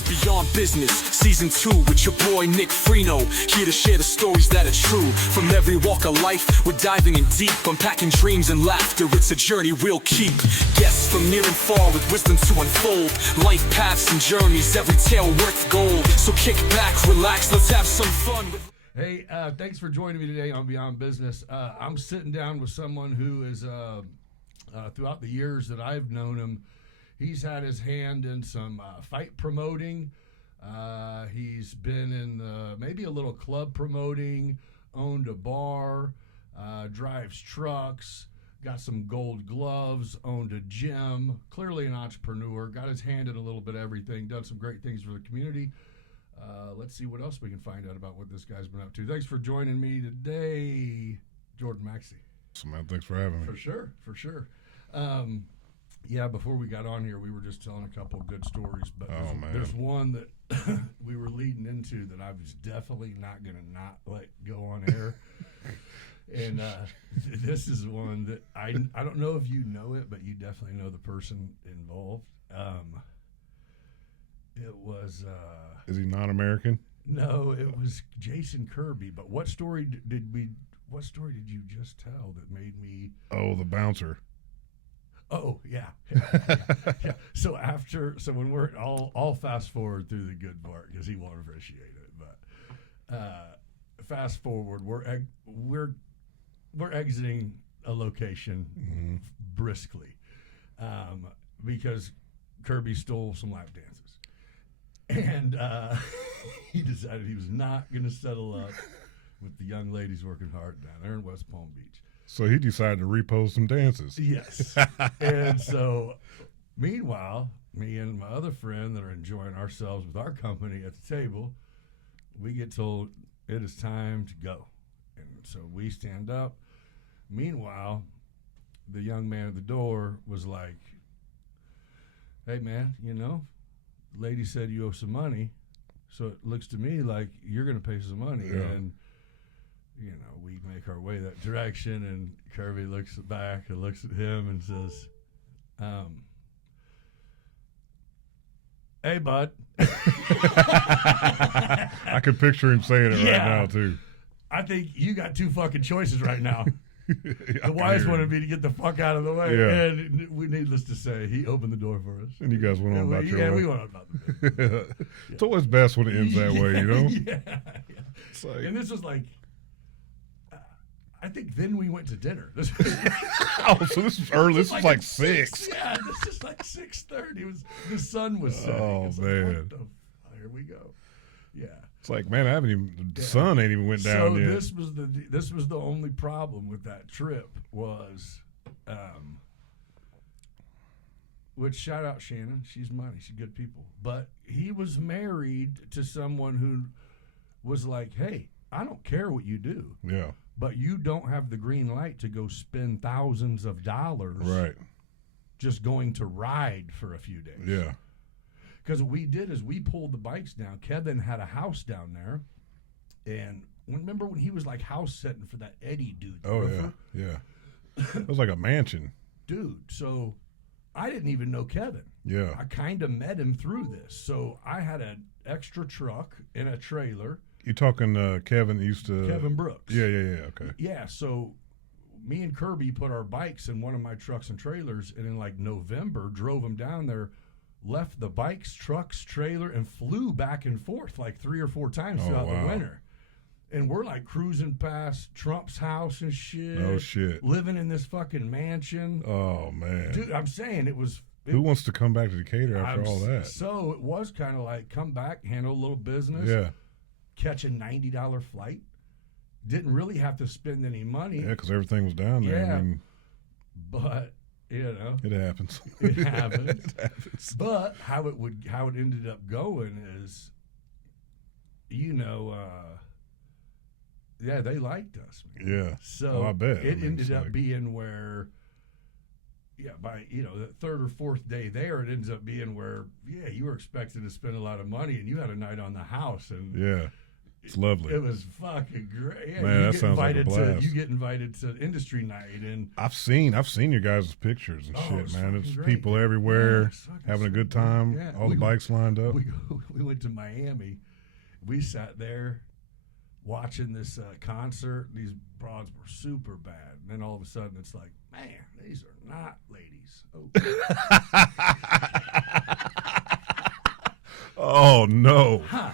is Beyond Business, Season 2 with your boy Nick Freno. Here to share the stories that are true. From every walk of life, we're diving in deep, unpacking dreams and laughter. It's a journey we'll keep. Guests from near and far with wisdom to unfold. Life paths and journeys, every tale worth gold. So kick back, relax, let's have some fun. Hey, thanks for joining me today on Beyond Business. I'm sitting down with someone who is, throughout the years that I've known him, he's had his hand in some fight promoting. He's been in maybe a little club promoting, owned a bar, drives trucks, got some gold gloves, owned a gym, clearly an entrepreneur, got his hand in a little bit of everything, done some great things for the community. Let's see what else we can find out about what this guy's been up to. Thanks for joining me today, Jordan Maxey. So, man, thanks for having me. For sure. Yeah, before we got on here, we were just telling a couple of good stories, but there's one that we were leading into that I was definitely not going to not let go on air. And this is one that I don't know if you know it, but you definitely know the person involved. It was... Is he non-American? No, it was Jason Kirby. But what story did you just tell that made me... Oh, the bouncer. Oh, yeah. Yeah. So when we're... I'll fast forward through the good part because he won't appreciate it. But fast forward, we're exiting a location briskly because Kirby stole some lap dances. And he decided he was not going to settle up with the young ladies working hard down there in West Palm Beach. So he decided to repose some dances. Yes. And so, meanwhile, me and my other friend that are enjoying ourselves with our company at the table, we get told it is time to go. And so we stand up. Meanwhile, the young man at the door was like, hey, man, lady said you owe some money, so it looks to me like you're going to pay some money. Yeah. And, we make our way that direction, and Kirby looks back and looks at him and says, hey, bud. I could picture him saying it right now, too. I think you got two fucking choices right now. The wise one would be to get the fuck out of the way. Yeah. And needless to say, he opened the door for us. And you guys went on about your way. Yeah, we went on about the business. It's always best when it ends that way, Yeah. It's like, And this was like, I think then we went to dinner. so this was early. This was like 6. Yeah, this is like 6:30. The sun was setting. Oh, man. Here we go. Yeah. It's like, man, the sun ain't even went down yet. So this was the only problem with that trip was, which shout out Shannon, she's money, she's good people. But he was married to someone who was like, hey, I don't care what you do. Yeah. But you don't have the green light to go spend thousands of dollars just going to ride for a few days. Yeah. Because what we did is we pulled the bikes down. Kevin had a house down there. And remember when he was like house sitting for that Eddie dude? Oh, yeah. It was like a mansion. Dude, so I didn't even know Kevin. Yeah. I kind of met him through this. So I had an extra truck and a trailer. You talking Kevin Kevin Brooks. Yeah, okay. Yeah, so me and Kirby put our bikes in one of my trucks and trailers, and in like November, drove them down there, left the bikes, trucks, trailer, and flew back and forth like 3 or 4 times throughout the winter. And we're like cruising past Trump's house and shit. Oh, shit. Living in this fucking mansion. Oh, man. Dude, I'm saying it was... Who wants to come back to Decatur after all that? So it was kind of like come back, handle a little business. Yeah. Catch a $90 flight. Didn't really have to spend any money. Yeah, because everything was down there. Yeah. I mean, but, it happens. It happens. It happens. But how it ended up going is, they liked us, man. Yeah. So I bet. It ended up being where, by the 3rd or 4th day there, it ends up being where, you were expected to spend a lot of money, and you had a night on the house, and It's lovely. It was fucking great. Yeah, Man, that sounds like a blast. You get invited to industry night, and I've seen your guys' pictures and shit, man. There's great. people everywhere having a good time. Yeah. All the bikes lined up. We went to Miami. We sat there watching this concert. These broads were super bad. And then all of a sudden it's like, man, these are not ladies. Oh, no. Huh,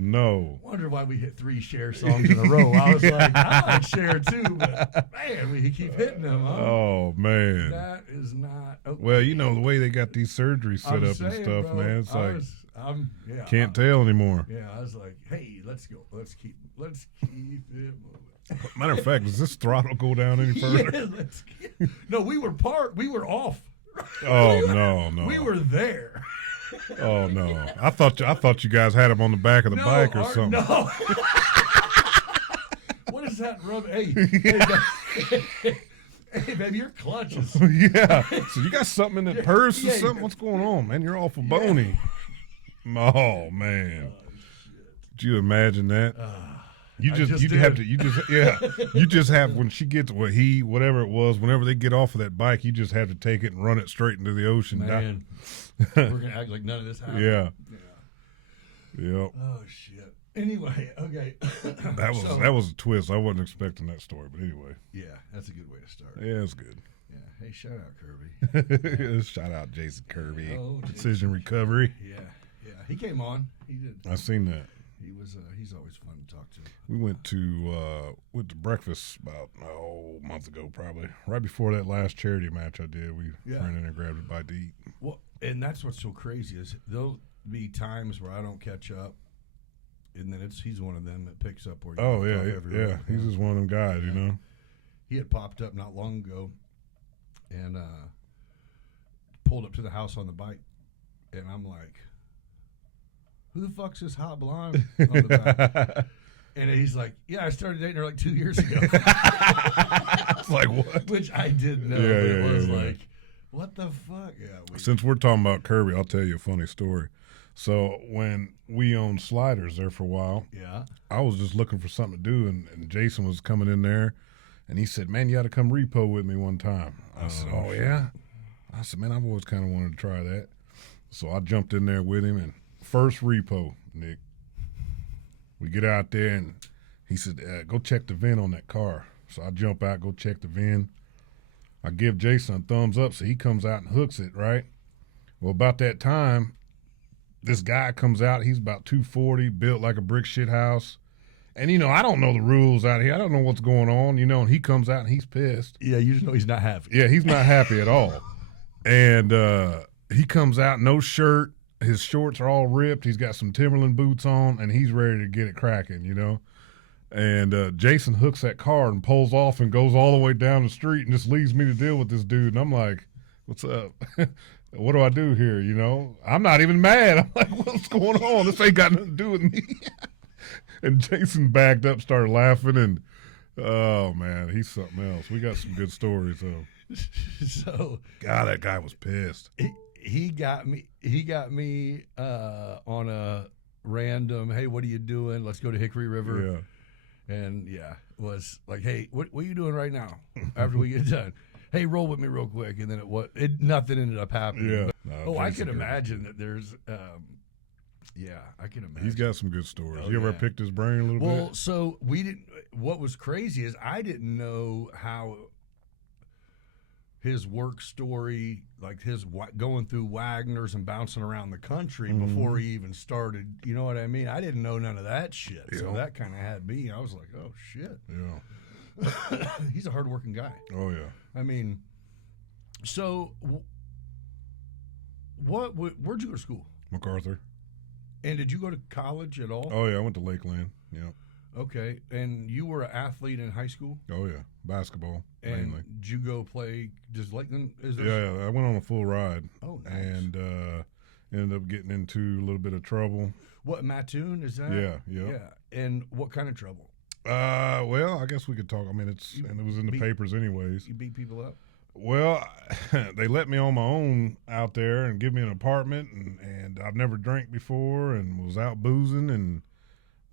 no. Wonder why we hit 3 Cher songs in a row. I was like, I like Cher too, but man, we keep hitting them. Huh? Oh, man. That is not. Okay. Well, you know, the way they got these surgeries set up and stuff, bro, man. It's like, can't tell. tell anymore. Yeah, I was like, hey, let's go. Let's keep it moving. Matter of fact, does this throttle go down any further? Yeah, no, we were off. Oh, no. We were there. Oh, no. I thought you guys had them on the back of the bike or something. No. What is that rub? Hey, baby, your clutches. Yeah. So you got something in that purse or something? What's going on, man? You're awful bony. Oh, man. Did you imagine that? You just have, when she gets, whatever it was, whenever they get off of that bike, you just have to take it and run it straight into the ocean. Man, we're going to act like none of this happened. Yeah. Yep. Oh, shit. Anyway, okay. That was a twist. I wasn't expecting that story, but anyway. Yeah, that's a good way to start. Yeah, it's good. Yeah. Hey, shout out Kirby. Shout out Jason Kirby. Jason. Recovery. Yeah. He came on. He did. I seen that. He's always fun to talk to. We went to breakfast about a month ago, probably right before that last charity match I did. We ran in and grabbed a bite to eat. Well, and that's what's so crazy is there'll be times where I don't catch up, and then he's one of them that picks up where. Yeah. He's just one of them guys, you know. He had popped up not long ago, and pulled up to the house on the bike, and I'm like, who the fuck's this hot blonde on the back? And he's like, yeah, I started dating her like 2 years ago. It's like, what? Which I didn't know. But it was like, what the fuck? Yeah. Since we're talking about Kirby, I'll tell you a funny story. So when we owned Sliders there for a while, I was just looking for something to do, and Jason was coming in there, and he said, man, you got to come repo with me one time. I said, oh, yeah? I said, man, I've always kind of wanted to try that. So I jumped in there with him, and first repo, Nick. We get out there, and he said, go check the VIN on that car. So I jump out, go check the VIN. I give Jason a thumbs up, so he comes out and hooks it, right? Well, about that time, this guy comes out. He's about 240, built like a brick shit house. And, you know, I don't know the rules out here. I don't know what's going on, you know, and he comes out, and he's pissed. Yeah, you just know he's not happy. Yeah, he's not happy at all. And he comes out, no shirt. His shorts are all ripped. He's got some Timberland boots on, and he's ready to get it cracking, you know. And Jason hooks that car and pulls off and goes all the way down the street and just leaves me to deal with this dude. And I'm like, what's up? What do I do here, you know? I'm not even mad. I'm like, what's going on? This ain't got nothing to do with me. And Jason backed up, started laughing, and, oh, man, he's something else. We got some good stories, though. So, God, that guy was pissed. He got me on a random, hey, what are you doing? Let's go to Hickory River. Yeah. And was like, hey, what are you doing right now after we get done? Hey, roll with me real quick. And then nothing ended up happening. Yeah. But, I can imagine that there's I can imagine. He's got some good stories. You ever picked his brain a little bit? Well, so what was crazy is I didn't know how his work story, like his going through Wagner's and bouncing around the country before he even started. You know what I mean? I didn't know none of that shit. Yeah. So that kind of had me. I was like, oh, shit. Yeah. He's a hardworking guy. Oh, yeah. I mean, so where'd you go to school? MacArthur. And did you go to college at all? Oh, yeah. I went to Lakeland. Yeah. Okay. And you were an athlete in high school? Oh, yeah. Basketball, and mainly. Did you go play just Lakeland? Yeah, I went on a full ride. Oh, nice. And ended up getting into a little bit of trouble. What, Mattoon? Is that? Yeah. And what kind of trouble? Well, I guess we could talk. I mean, and it was in the papers anyways. You beat people up? Well, they let me on my own out there and give me an apartment, and I've never drank before and was out boozing, and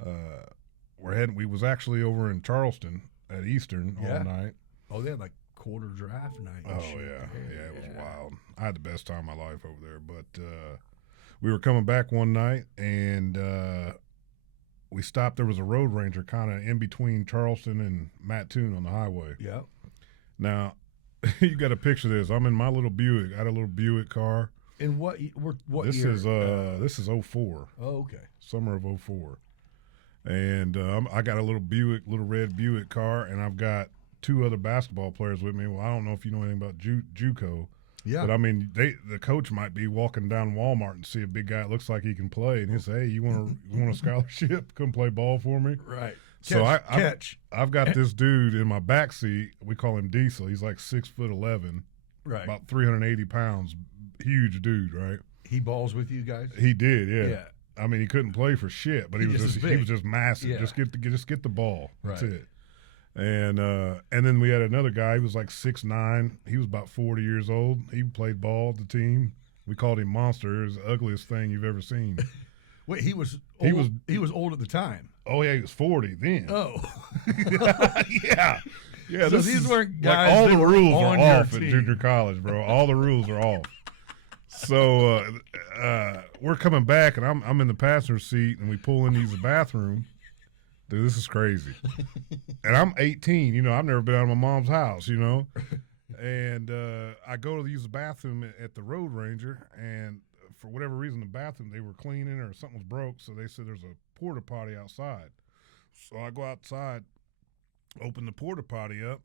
We was actually over in Charleston at Eastern all night. Oh, they had like quarter draft night. Oh yeah, it was wild. I had the best time of my life over there. But we were coming back one night, and we stopped. There was a road ranger kind of in between Charleston and Mattoon on the highway. Yeah. Now, you got to picture this. I'm in my little Buick. I had a little Buick car. And what this year? This is 04. Oh, okay. Summer of 04. And I got a little red Buick car, and I've got 2 other basketball players with me. Well, I don't know if you know anything about JUCO. Yeah. But I mean, the coach might be walking down Walmart and see a big guy that looks like he can play, and he'll say, "Hey, you want a scholarship? Come play ball for me." Right. I've got this dude in my back seat. We call him Diesel. He's like 6'11", right, about 380 pounds, huge dude, right? He balls with you guys. He did, yeah. I mean, he couldn't play for shit, but he was just massive. Yeah. Just get the ball. That's right. it. And then we had another guy. He was like 6'9". He was about 40 years old. He played ball at the team. We called him Monster. It was the ugliest thing you've ever seen. Wait, he was old at the time. Oh yeah, he was 40 then. Oh, yeah. So these weren't guys. Like all the rules are off team. at junior college, bro. All the rules are off. So we're coming back, and I'm in the passenger seat, and we pull in to use the bathroom. Dude, this is crazy. And I'm 18. You know, I've never been out of my mom's house, you know. And I go to use the bathroom at the Road Ranger, and for whatever reason, the bathroom, they were cleaning or something was broke, so they said there's a porta-potty outside. So I go outside, open the porta-potty up,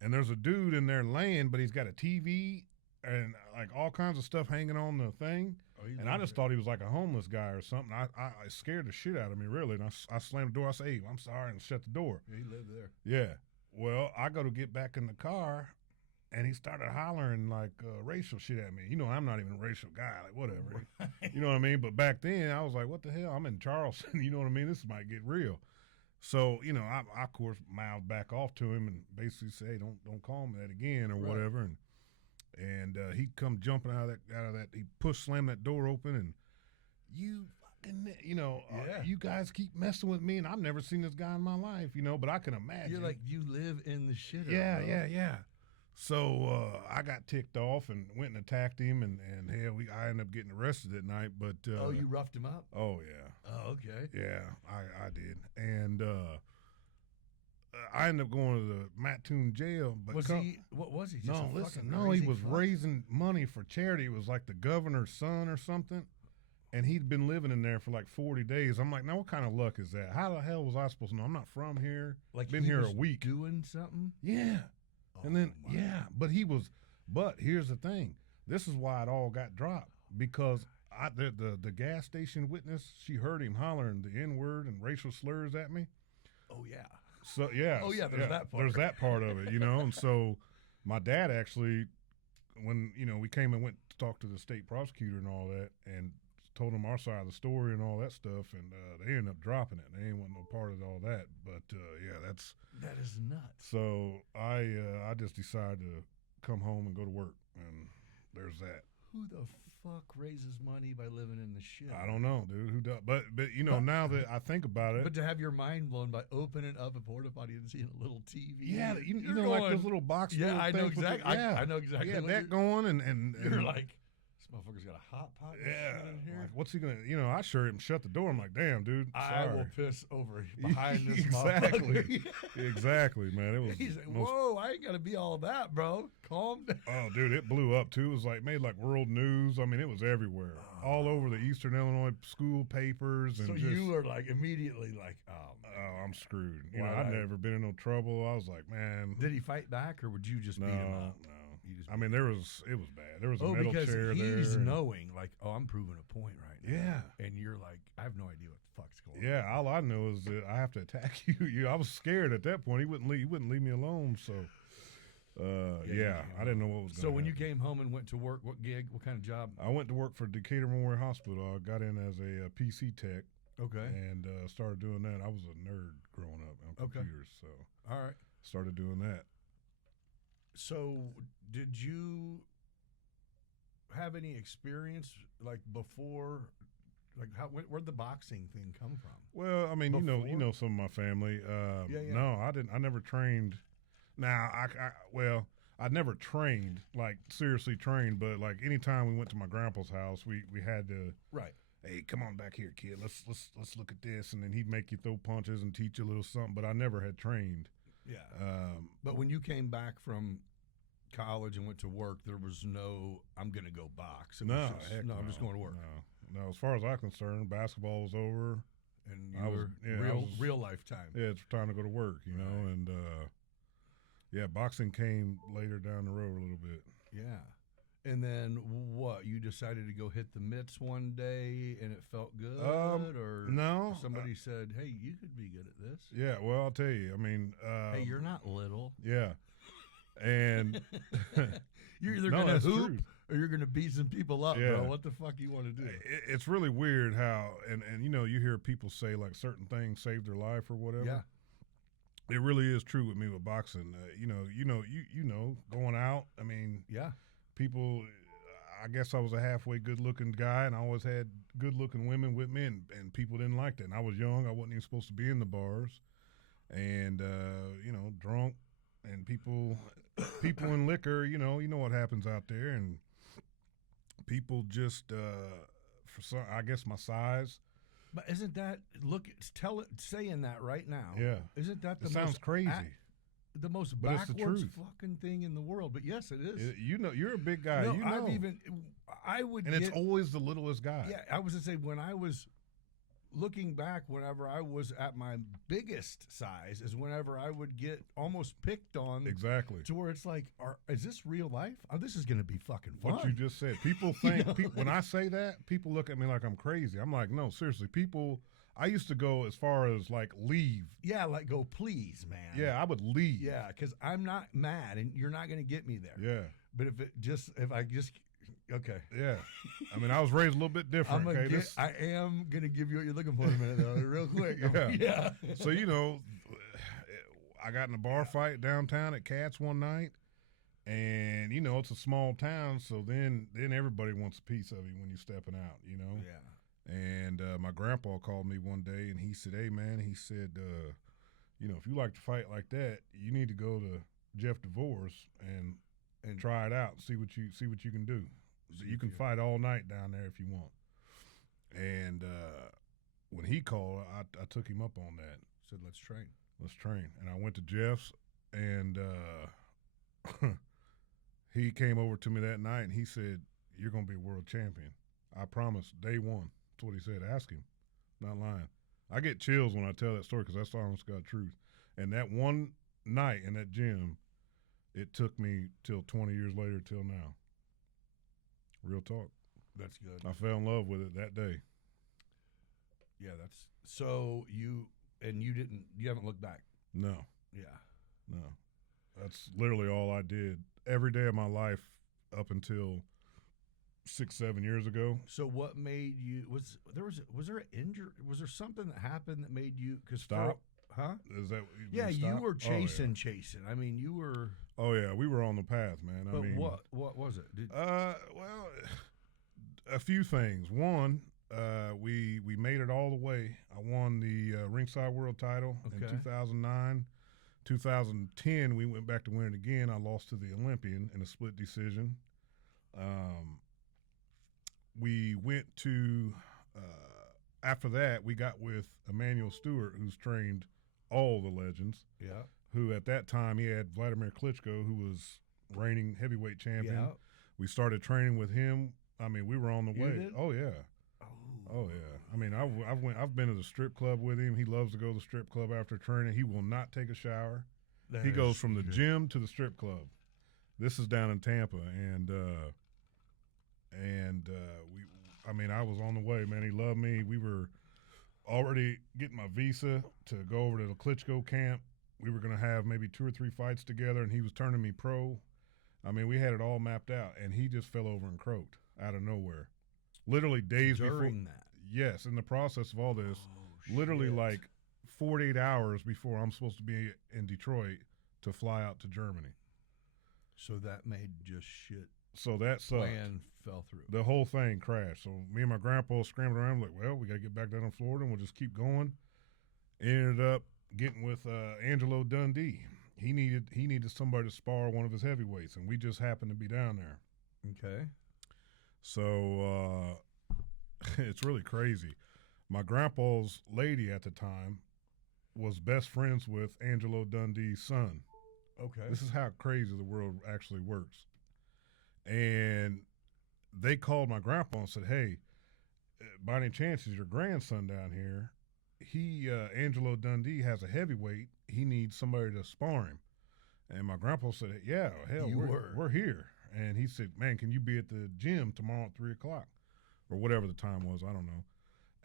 and there's a dude in there laying, but he's got a TV and like all kinds of stuff hanging on the thing. Oh, and I just thought he was like a homeless guy or something. I scared the shit out of me, really. And I slammed the door. I said, "Hey, I'm sorry," and shut the door. Yeah, he lived there. Yeah. Well, I go to get back in the car, and he started hollering like racial shit at me. You know, I'm not even a racial guy, like whatever. You know what I mean? But back then, I was like, what the hell? I'm in Charleston. You know what I mean? This might get real. So, you know, I of course mouthed back off to him and basically say, "Hey, don't call me that again," or whatever. And he come jumping out of that. He slammed that door open, and you fucking, you know, you guys keep messing with me, and I've never seen this guy in my life, you know. But I can imagine. You're like, you live in the shit. Yeah. So I got ticked off and went and attacked him, and hell, I ended up getting arrested that night. But you roughed him up? Oh yeah. Oh, okay. Yeah, I did, and I ended up going to the Mattoon jail. But what was he? Just he was raising money for charity. It was like the governor's son or something, and he'd been living in there for like 40 days. I'm like, now what kind of luck is that? How the hell was I supposed to know? I'm not from here. Like, been here a week. Doing something? Yeah. And then, but here's the thing. This is why it all got dropped, because the gas station witness, she heard him hollering the N-word and racial slurs at me. Oh, yeah. So, yeah. Oh, yeah, there's that part. There's that part of it, you know. And so my dad actually, when, you know, we came and went to talk to the state prosecutor and all that, and told them our side of the story and all that stuff, and they ended up dropping it. They ain't want no part of all that. But, that is nuts. So I just decided to come home and go to work, and there's that. Who the fuck raises money by living in the shit? I don't know, dude. Who does? But you know, now that I think about it, but to have your mind blown by opening up a porta-potty and seeing a little TV. Yeah, you know, going, like those little box. Yeah, I know exactly. I know exactly. Yeah, that going, and you're like, this motherfucker's got a hot pot. Yeah, in here. Like, what's he gonna? You know, I sure him shut the door. I'm like, damn, dude. Sorry. I will piss over behind this motherfucker. Exactly, man. It was. He's like, whoa, I ain't gotta be all that, bro. Calm down. Oh, dude, it blew up too. It was like made like world news. I mean, it was everywhere, all over the Eastern Illinois school papers. And so you were like immediately like, I'm screwed. You know, I'd never been in no trouble. I was like, man. Did he fight back, or would you just beat him up? No. I mean, it was bad. There was a metal chair there. He's knowing, like, I'm proving a point right now. Yeah. And you're like, I have no idea what the fuck's going on. Yeah, all I know is that I have to attack you. I was scared at that point. He wouldn't leave me alone. So, I didn't know what was going on. So when you came home and went to work, what gig, what kind of job? I went to work for Decatur Memorial Hospital. I got in as a PC tech. Okay. And started doing that. I was a nerd growing up on computers. So, all right. Started doing that. So, did you have any experience, like, before Like, where'd the boxing thing come from? Well, I mean, Before? you know some of my family. No, I didn't. I never trained. Now, I never trained, like seriously trained, but like anytime we went to my grandpa's house, we had to. Right. Hey, come on back here, kid. Let's look at this, and then he'd make you throw punches and teach you a little something. But I never had trained. Yeah. But when you came back from college and went to work, there was no, I'm going to go box. It was just, I'm just going to work. No, as far as I'm concerned, basketball was over. And you were real lifetime. Yeah, it's time to go to work, you know. And, boxing came later down the road a little bit. Yeah. And then what? You decided to go hit the mitts one day and it felt good? Or no. Somebody said, hey, you could be good at this? Yeah, well, I'll tell you. I mean. Hey, you're not little. Yeah. And. You're either going to hoop or you're going to beat some people up, bro. What the fuck you want to do? It's really weird how, and you know, you hear people say like certain things saved their life or whatever. Yeah. It really is true with me with boxing. You know, going out. I mean, yeah. People, I guess I was a halfway good-looking guy, and I always had good-looking women with me, and people didn't like that. And I was young; I wasn't even supposed to be in the bars, and drunk, and people in liquor. You know what happens out there, and people just for some, I guess my size. But isn't that saying that right now? Yeah, isn't that the sounds crazy? The most but backwards fucking thing in the world, but yes, it is. You're a big guy. No, you know. It's always the littlest guy. Yeah, I was gonna say when I was looking back, whenever I was at my biggest size, is whenever I would get almost picked on. Exactly. To where it's like, is this real life? Oh, this is gonna be fucking fun. What you just said. People think when I say that, people look at me like I'm crazy. I'm like, no, seriously, people. I used to go as far as like leave. Yeah, like go please, man. Yeah, I would leave. Yeah, because I'm not mad, and you're not going to get me there. Yeah. But okay. Yeah. I mean, I was raised a little bit different. I am going to give you what you're looking for in a minute, though, real quick. Yeah. So, I got in a bar fight downtown at Katz one night, and, it's a small town, so then everybody wants a piece of you when you're stepping out, Yeah. And my grandpa called me one day, and he said, "Hey, man," he said, if you like to fight like that, you need to go to Jeff DeVore's and try it out, see what you can do. So you can fight all night down there if you want." And when he called, I took him up on that. Said, "Let's train." And I went to Jeff's, and he came over to me that night, and he said, "You're going to be a world champion. I promise, day one." That's what he said. Ask him. Not lying. I get chills when I tell that story because that's the honest God truth. And that one night in that gym, it took me till 20 years later till now. Real talk. That's good. I fell in love with it that day. Yeah, that's so you haven't looked back. No. Yeah. No. That's literally all I did every day of my life up until 6-7 years ago. So what made you was there an injury? Was there something that happened that made you stop? Huh? Is that you were chasing. I mean, you were. Oh yeah, we were on the path, man. But what was it? Well, a few things. One, we made it all the way. I won the ringside world title in 2009. 2010, we went back to win it again. I lost to the Olympian in a split decision. We went to, after that, we got with Emanuel Steward, who's trained all the legends. Yeah. Who at that time, he had Vladimir Klitschko, who was reigning heavyweight champion. Yeah. We started training with him. I mean, we were on the way. Did? Oh, yeah. Oh, yeah. I mean, I've been to the strip club with him. He loves to go to the strip club after training. He will not take a shower. He goes from the gym to the strip club. This is down in Tampa, and I was on the way, man. He loved me. We were already getting my visa to go over to the Klitschko camp. We were going to have maybe 2 or 3 fights together, and he was turning me pro. I mean, we had it all mapped out, and he just fell over and croaked out of nowhere. Literally days during before. That. Yes, in the process of all this, literally like 48 hours before I'm supposed to be in Detroit to fly out to Germany. So that made just shit So that sucked. Plan fell through. The whole thing crashed. So me and my grandpa scrambled around like, well, we got to get back down in Florida and we'll just keep going. Ended up getting with Angelo Dundee. He needed somebody to spar one of his heavyweights, and we just happened to be down there. Okay. So it's really crazy. My grandpa's lady at the time was best friends with Angelo Dundee's son. Okay. This is how crazy the world actually works. And they called my grandpa and said, hey, by any chance is your grandson down here? Angelo Dundee has a heavyweight. He needs somebody to spar him. And my grandpa said, yeah, hell, we're here. And he said, man, can you be at the gym tomorrow at 3 o'clock? Or whatever the time was, I don't know.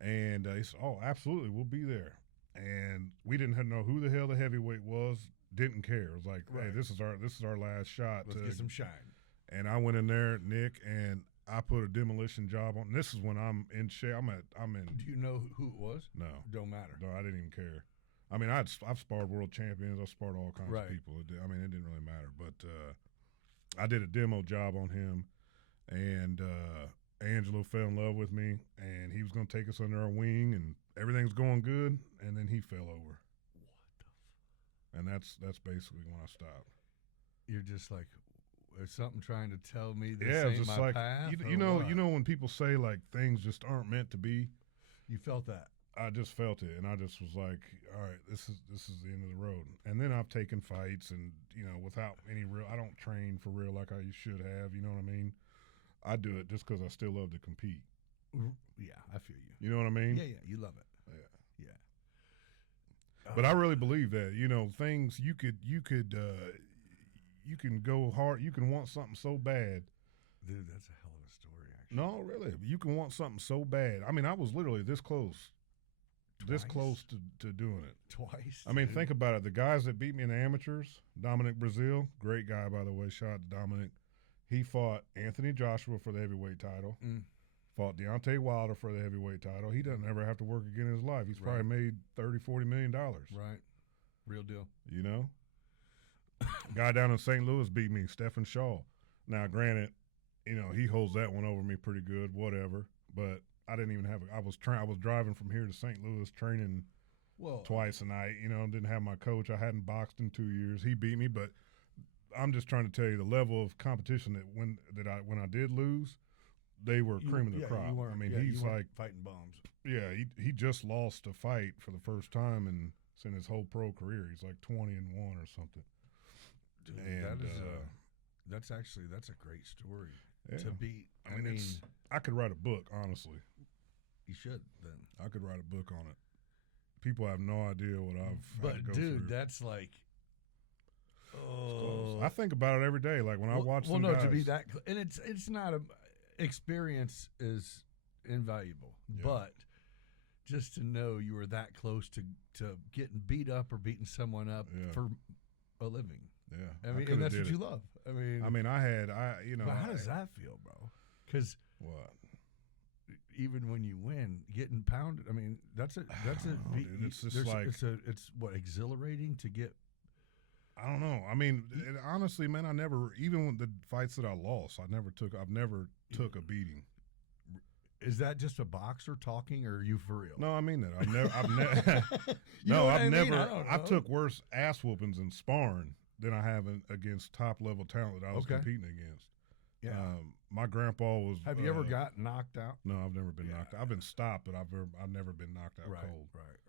And he said, oh, absolutely, we'll be there. And we didn't know who the hell the heavyweight was, didn't care. It was like, hey, this is our last shot. Let's get some shine. And I went in there, Nick, and I put a demolition job on. This is when I'm in shape. I'm in. Do you know who it was? No. Don't matter. No, I didn't even care. I mean, I've sparred world champions. I've sparred all kinds of people. It didn't really matter. But I did a demo job on him, and Angelo fell in love with me, and he was going to take us under our wing, and everything's going good, and then he fell over. What the And that's basically when I stopped. You're just like, is something trying to tell me this yeah, ain't just my like, path? you know when people say like things just aren't meant to be. You felt that. I just felt it, and I just was like, all right, this is the end of the road. And then I've taken fights, and without any real, I don't train for real like I should have. You know what I mean? I do it just because I still love to compete. Yeah, I feel you. You know what I mean? Yeah, you love it. Yeah. But I really believe that things you can go hard. You can want something so bad. Dude, that's a hell of a story, actually. No, really, you can want something so bad. I mean, I was literally this close. Twice? This close to doing it. Twice. I mean, think about it. The guys that beat me in the amateurs, Dominic Brazil, great guy, by the way. Shout out to Dominic. He fought Anthony Joshua for the heavyweight title. Fought Deontay Wilder for the heavyweight title. He doesn't ever have to work again in his life. He's probably made $30-40 million. Right. Real deal. Guy down in St. Louis beat me, Stephen Shaw. Now, granted, he holds that one over me pretty good, whatever. But I didn't even have I was driving from here to St. Louis training twice a night, didn't have my coach. I hadn't boxed in 2 years. He beat me, but I'm just trying to tell you the level of competition that when I did lose, they were cream of the crop. I mean, he's like fighting bombs. Yeah, he just lost a fight for the first time in his whole pro career. He's like 20-1 or something. Dude, and that's a great story to beat. I mean, I could write a book, honestly. You should then. I could write a book on it. People have no idea what I've. But dude, through. That's like. Oh, I think about it every day. Like when I watch. Well, no, guys, to be that, and it's not a experience is invaluable, but just to know you were that close to getting beat up or beating someone up for a living. Yeah, I mean, and that's what you love. I mean, but how does that feel, bro? Because what? Even when you win, getting pounded. I mean, it's just like it's what exhilarating to get. I don't know. I mean, honestly, man, I never, even with the fights that I lost, I've never took a beating. Is that just a boxer talking, or are you for real? No, I mean that. I took worse ass whoopings in sparring than I have against top level talent that I was competing against. Yeah. My grandpa was. Have you ever got knocked out? No, I've never been knocked out. I've been stopped, but I've never been knocked out cold. Right.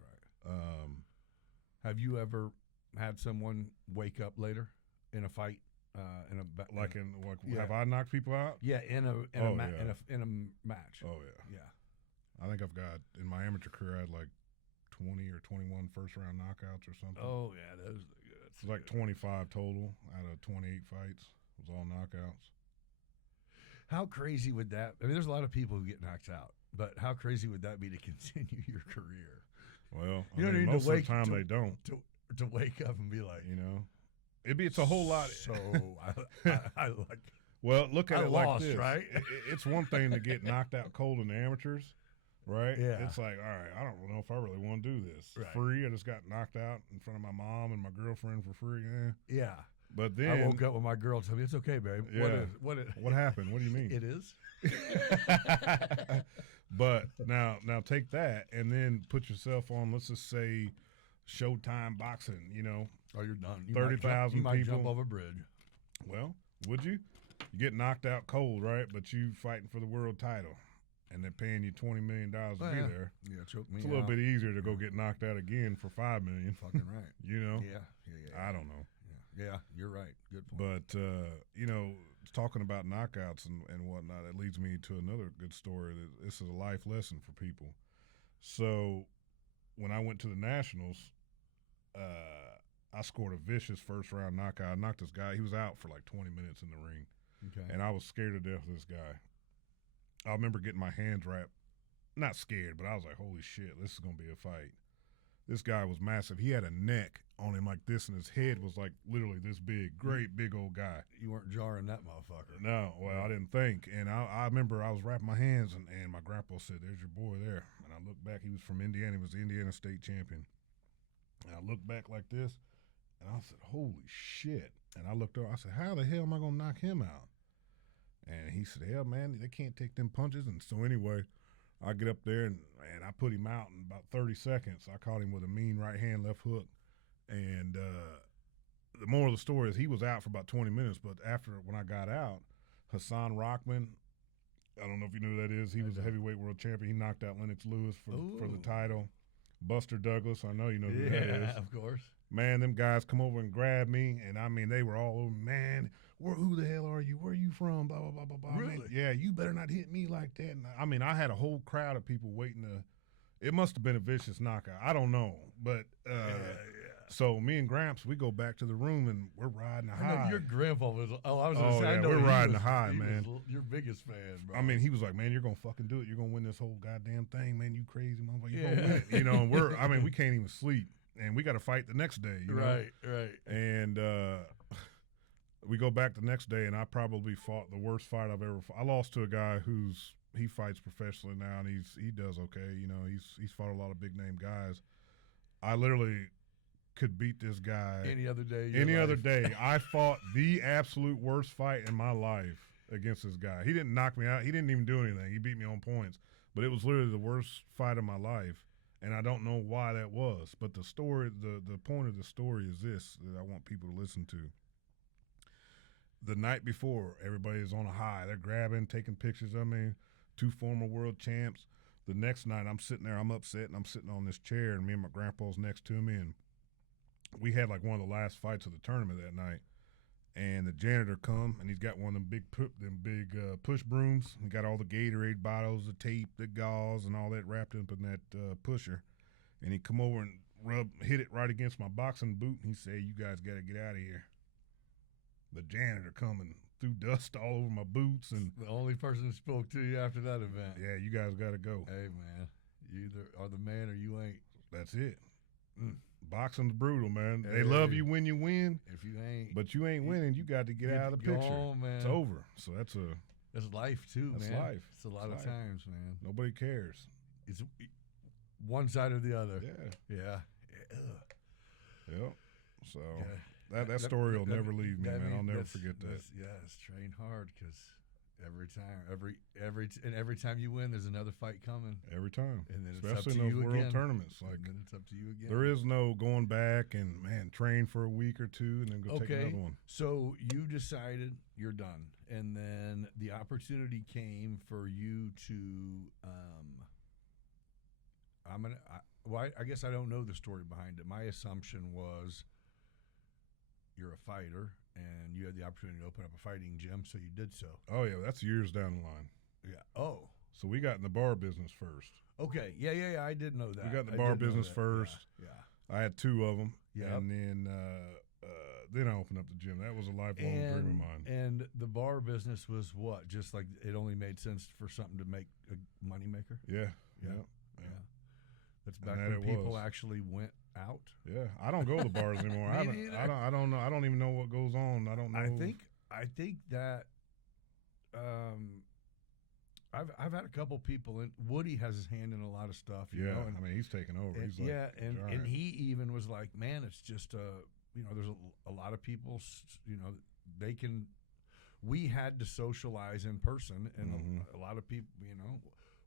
Have you ever had someone wake up later in a fight? Have I knocked people out? Yeah, in a match. Oh yeah. Yeah. I think I've got in my amateur career I had like 20 or 21 first round knockouts or something. Oh yeah, those are good. It's like 25 total out of 28 fights. It was all knockouts. How crazy would that? I mean, there's a lot of people who get knocked out, but how crazy would that be to continue your career? Well, most of the time they don't. To wake up and be like, it's a whole lot. So I like. Well, look at it like lost, this, right? It's one thing to get knocked out cold in the amateurs, right? Yeah. It's like, all right, I don't know if I really want to do this. Right. Free. I just got knocked out in front of my mom and my girlfriend for free. Yeah. But then I woke up with my girl telling me, "It's okay, babe." Yeah. What happened? What do you mean? It is. But now take that and then put yourself on, let's just say, Showtime boxing. Oh, you're done. 30,000 You might people. jump off a bridge. Well, would you? You get knocked out cold, right? But you fighting for the world title, and they're paying you $20 million to be there. Yeah, choke me. It's a little bit easier to go get knocked out again for $5 million. Fucking right. Yeah. I don't know. Yeah, you're right. Good point. But talking about knockouts and whatnot, it leads me to another good story. This is a life lesson for people. So when I went to the Nationals, I scored a vicious first round knockout. I knocked this guy. He was out for like 20 minutes in the ring. Okay. And I was scared to death of this guy. I remember getting my hands wrapped. Not scared, but I was like, holy shit, this is going to be a fight. This guy was massive. He had a neck on him like this, and his head was like literally this big. Great big old guy. You weren't jarring that motherfucker. No, well, I didn't think. And I remember I was wrapping my hands, and my grandpa said, there's your boy there. And I looked back. He was from Indiana. He was the Indiana state champion. And I looked back like this, and I said, holy shit. And I looked over. I said, how the hell am I going to knock him out? And he said, hell, man, they can't take them punches. And so anyway, I get up there, and I put him out in about 30 seconds. I caught him with a mean right hand, left hook. And the moral of the story is he was out for about 20 minutes. But when I got out, Hassan Rockman, I don't know if you know who that is. He was a heavyweight world champion. He knocked out Lennox Lewis for the title. Buster Douglas, I know you know who that is. Yeah, of course. Man, them guys come over and grab me, and I mean, they were all over, man, who the hell are you? Where are you from? Blah, blah, blah, blah, blah. Really? Man, yeah, you better not hit me like that. And I mean, I had a whole crowd of people waiting to, it must have been a vicious knockout. I don't know. But so me and Gramps, we go back to the room, and we're riding a high. I know your grandpa was, I was Oh, I yeah, know we're he riding was- a high, he man. was your biggest fan, bro. I mean, he was like, man, you're going to fucking do it. You're going to win this whole goddamn thing, man. You crazy motherfucker. You're going to win it. And we can't even sleep. And we got to fight the next day. Right. And we go back the next day, and I probably fought the worst fight I've ever fought. I lost to a guy he fights professionally now, and he does okay. He's fought a lot of big name guys. I literally could beat this guy Any other day. other day. I fought the absolute worst fight in my life against this guy. He didn't knock me out. He didn't even do anything. He beat me on points. But it was literally the worst fight of my life. And I don't know why that was. But the story, the point of the story is this that I want people to listen to. The night before, everybody is on a high. They're grabbing, taking pictures of me, 2 former world champs. The next night, I'm sitting there, I'm upset, and I'm sitting on this chair, and me and my grandpa's next to me, and we had like one of the last fights of the tournament that night. And the janitor come, and he's got one of them big push brooms. He got all the Gatorade bottles, the tape, the gauze, and all that wrapped up in that pusher. And he come over and hit it right against my boxing boot, and he said, you guys got to get out of here. The janitor coming threw dust all over my boots. And The only person who spoke to you after that event. yeah, you guys got to go. Hey, man, you either are the man or you ain't. That's it. Boxing's brutal, man. They love you when you win. If you ain't. But you ain't winning, you got to get out of the picture. On, man. It's over. So that's life, too, That's man. life. It's a lot It's of life. times, man. nobody cares. It's one side or the other. Yeah. Yeah. Yep. So that story will never leave me, man. I'll never forget that. It's train hard because every time you win, there's another fight coming. Every time. And then especially it's up to in those you world again. tournaments. Like And then it's up to you again. there is no going back and train for a week or two and then go take another one. So you decided you're done, and then the opportunity came for you to. I guess I don't know the story behind it. My assumption was you're a fighter, and you had the opportunity to open up a fighting gym, so you did so. Oh yeah, that's years down the line. Yeah. Oh. So we got in the bar business first. Okay. Yeah. I did know that. We got in the I bar did know business that. first. Yeah. I had 2 of them. Yep. And then I opened up the gym. That was a lifelong dream of mine. And the bar business was what? Just like it only made sense for something to make a moneymaker? Yeah. That's back And that when it people was. actually went out. Yeah. I don't go to the bars anymore. I neither. don't know. I don't even know what goes on. I don't know. I think that I've had a couple people, and Woody has his hand in a lot of stuff. You know, and, I mean, he's taking over. and He's like and giant. he even was like, man, it's just there's a lot of people, we had to socialize in person, and a lot of people,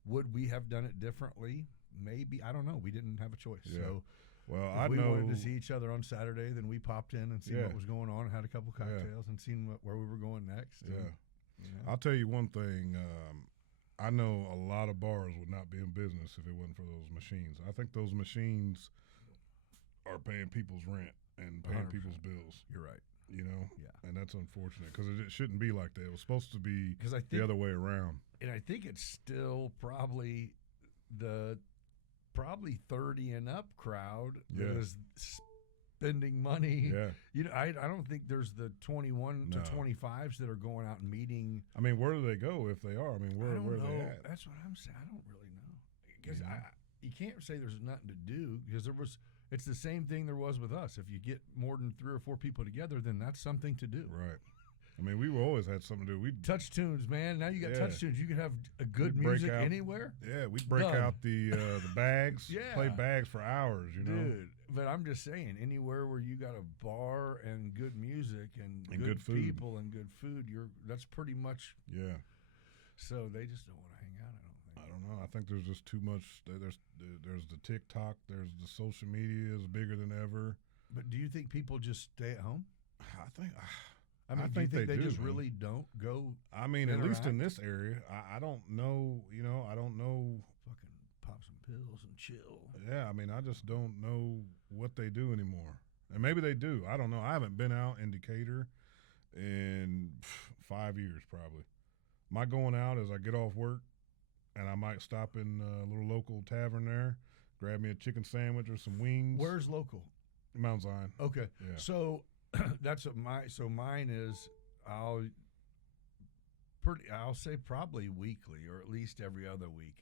would we have done it differently? Maybe. I don't know. We didn't have a choice. Yeah. So, well, if we wanted to see each other on Saturday, then we popped in and seen what was going on, and had a couple cocktails, and seen where we were going next. Yeah. And, I'll tell you one thing. I know a lot of bars would not be in business if it wasn't for those machines. I think those machines are paying people's rent and paying 100%. people's bills. You're right. Yeah. And that's unfortunate because it shouldn't be like that. It was supposed to be I think, the other way around. And I think it's still probably the 30 and up crowd that is spending money. Yeah. I don't think there's the 21 to 25s that are going out and meeting. I mean, where do they go if they are? I mean, where are they at? That's what I'm saying. I don't really know. Because you can't say there's nothing to do, because it's the same thing there was with us. If you get more than 3 or 4 people together, then that's something to do. Right. I mean, we always had something to do. We'd touch tunes, man. Now you got touch tunes. You can have a good music anywhere. Yeah, we'd break out the bags, play bags for hours, Dude, but I'm just saying, anywhere where you got a bar and good music and good food. people and good food, that's pretty much. Yeah. So they just don't want to hang out, I don't think. I don't know. I think there's just too much. There's the TikTok. There's the social media is bigger than ever. But do you think people just stay at home? I think. I mean, I do you think they do, just man. really don't go? I mean, at least in this area, I don't know. I don't know. Fucking pop some pills and chill. Yeah, I mean, I just don't know what they do anymore. And maybe they do. I don't know. I haven't been out in Decatur in 5 years probably. My going out is I get off work, and I might stop in a little local tavern there, grab me a chicken sandwich or some wings. Where's local? Mount Zion. Okay. Yeah. So that's what mine is. I'll say probably weekly, or at least every other week.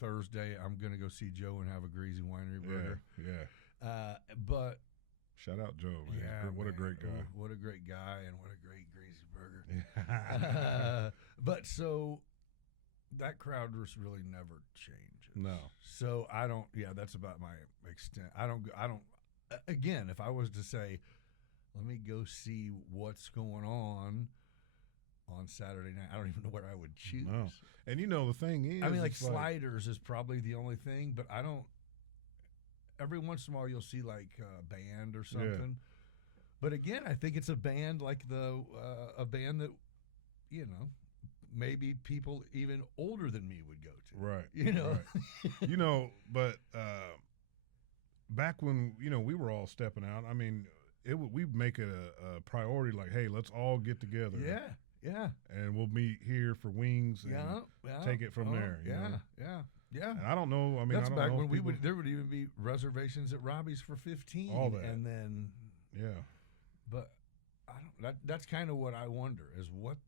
Thursday I'm gonna go see Joe and have a greasy winery burger. Yeah. But shout out Joe, man. Yeah, what a great guy. What a great guy, and what a great greasy burger. Yeah. But so that crowd just really never changes. No. So I don't. Yeah, that's about my extent. I don't. Again, if I was to say, let me go see what's going on Saturday night, I don't even know where I would choose. No. And the thing is, I mean, like Sliders is probably the only thing, but I don't. Every once in a while, you'll see like a band or something. Yeah. But again, I think it's a band like a band that, maybe people even older than me would go to. Right. Right. But back when we were all stepping out. I mean, we'd make it a priority. Like, hey, let's all get together. Yeah. And we'll meet here for wings and take it from there. Yeah. And I don't know. I mean, that's I don't back know when there would even be reservations at Robbie's for 15. All that. And then. Yeah. But that's kind of what I wonder is what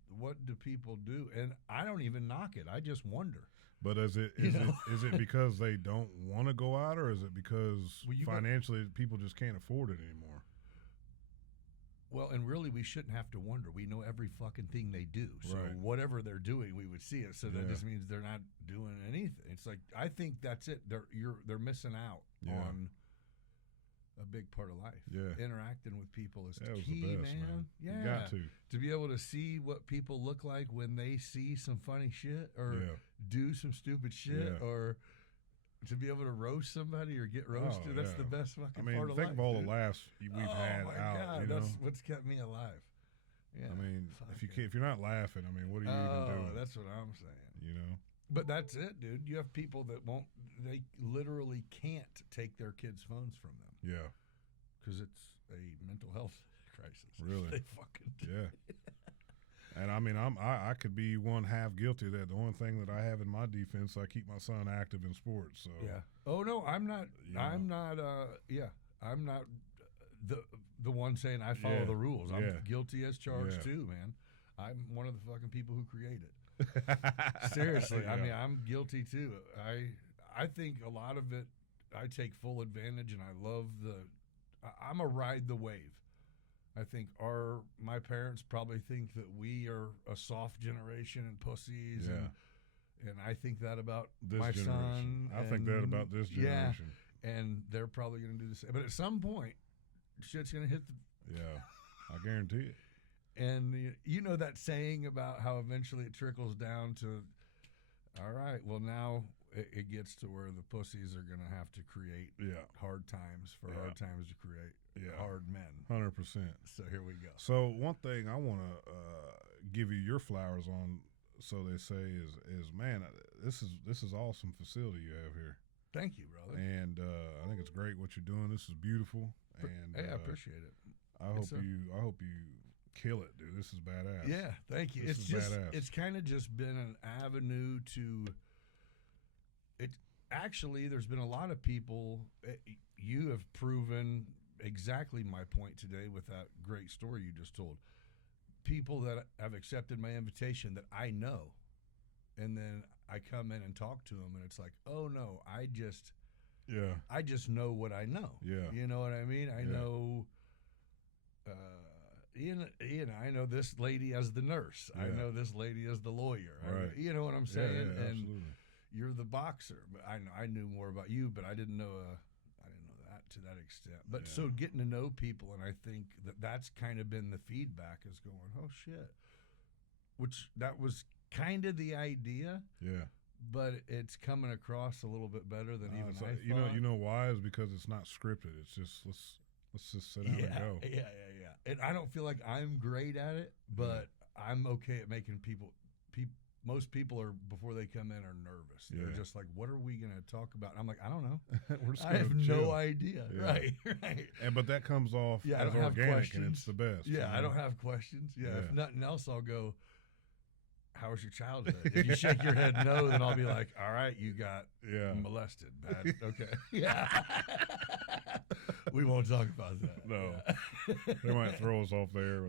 do people do? And I don't even knock it. I just wonder. But is it because they don't want to go out, or is it because financially people just can't afford it anymore? Well, and really, we shouldn't have to wonder. We know every fucking thing they do. So whatever they're doing, we would see it. So that just means they're not doing anything. It's like, I think that's it. They're missing out on a big part of life. Yeah. Interacting with people is was key, the best, man. Yeah. You got to be able to see what people look like when they see some funny shit or do some stupid shit or to be able to roast somebody or get roasted. That's the best fucking part of life. Think of all the laughs we've had my out. God, that's what's kept me alive. Yeah. I mean, if you're not laughing, I mean, what are you even doing? That's what I'm saying. But that's it, dude. You have people that they literally can't take their kids' phones from them. Yeah. Because it's a mental health crisis. Really? They fucking do. Yeah. And I mean, I could be one half guilty of that. The only thing that I have in my defense, I keep my son active in sports. So yeah. Oh no, I'm not. I'm not. I'm not the one saying I follow the rules. I'm guilty as charged too, man. I'm one of the fucking people who create it. Seriously, I mean, I'm guilty too. I think a lot of it, I take full advantage, and I love I'm a ride the wave. I think my parents probably think that we are a soft generation and pussies, and I think that about my son. I think that about this generation. Yeah, and they're probably going to do the same. But at some point, shit's gonna hit the. Yeah, I guarantee it. And you know that saying about how eventually it trickles down to, all right, well now it gets to where the pussies are gonna have to create hard times for hard times to create hard men. 100%. So here we go. So one thing I want to give you your flowers on, so they say, is man, this is awesome facility you have here. Thank you, brother. And I think it's great what you're doing. This is beautiful. And hey, I appreciate it. I hope you kill it, dude. This is badass. Yeah, thank you. This is badass. It's kind of just been an avenue to it. Actually, there's been a lot of people. You have proven exactly my point today with that great story you just told. People that have accepted my invitation that I know, and then I come in and talk to them, and it's like, oh no, I just know what I know. Yeah, you know what I mean. I know. I know this lady as the nurse. I know this lady as the lawyer. Right. You know what I'm saying? Yeah, and absolutely. You're the boxer. But I knew more about you, but I didn't know that to that extent. But so getting to know people, and I think that's kind of been the feedback is going, oh shit, which that was kind of the idea. Yeah. But it's coming across a little bit better than even I thought. You know why is because it's not scripted. It's just let's just sit down and go. Yeah. And I don't feel like I'm great at it, but I'm okay at making people. Most people are, before they come in, are nervous. They're just like, "What are we going to talk about?" And I'm like, "I don't know. I have no idea." Yeah. Right. But that comes off as organic, and it's the best. Yeah, I don't have questions. Yeah, if nothing else, I'll go, how was your childhood? If you shake your head no, then I'll be like, all right, you got molested. Bad. Okay. Yeah. We won't talk about that. No. They might throw us off there.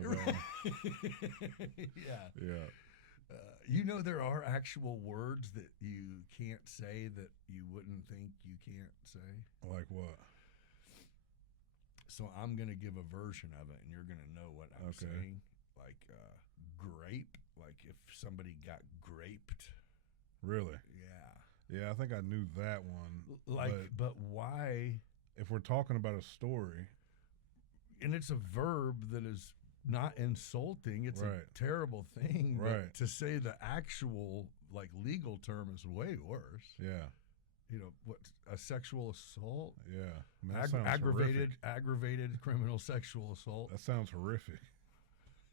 Yeah. You know, there are actual words that you can't say that you wouldn't think you can't say. Like what? So I'm going to give a version of it, and you're going to know what I'm saying. Like grape, like if somebody got graped. Really? Yeah. Yeah, I think I knew that one. But why? If we're talking about a story. And it's a verb that is not insulting. It's a terrible thing. But to say the actual, like, legal term is way worse. Yeah. You know, what, a sexual assault? Yeah. I mean, that sounds aggravated criminal sexual assault. That sounds horrific.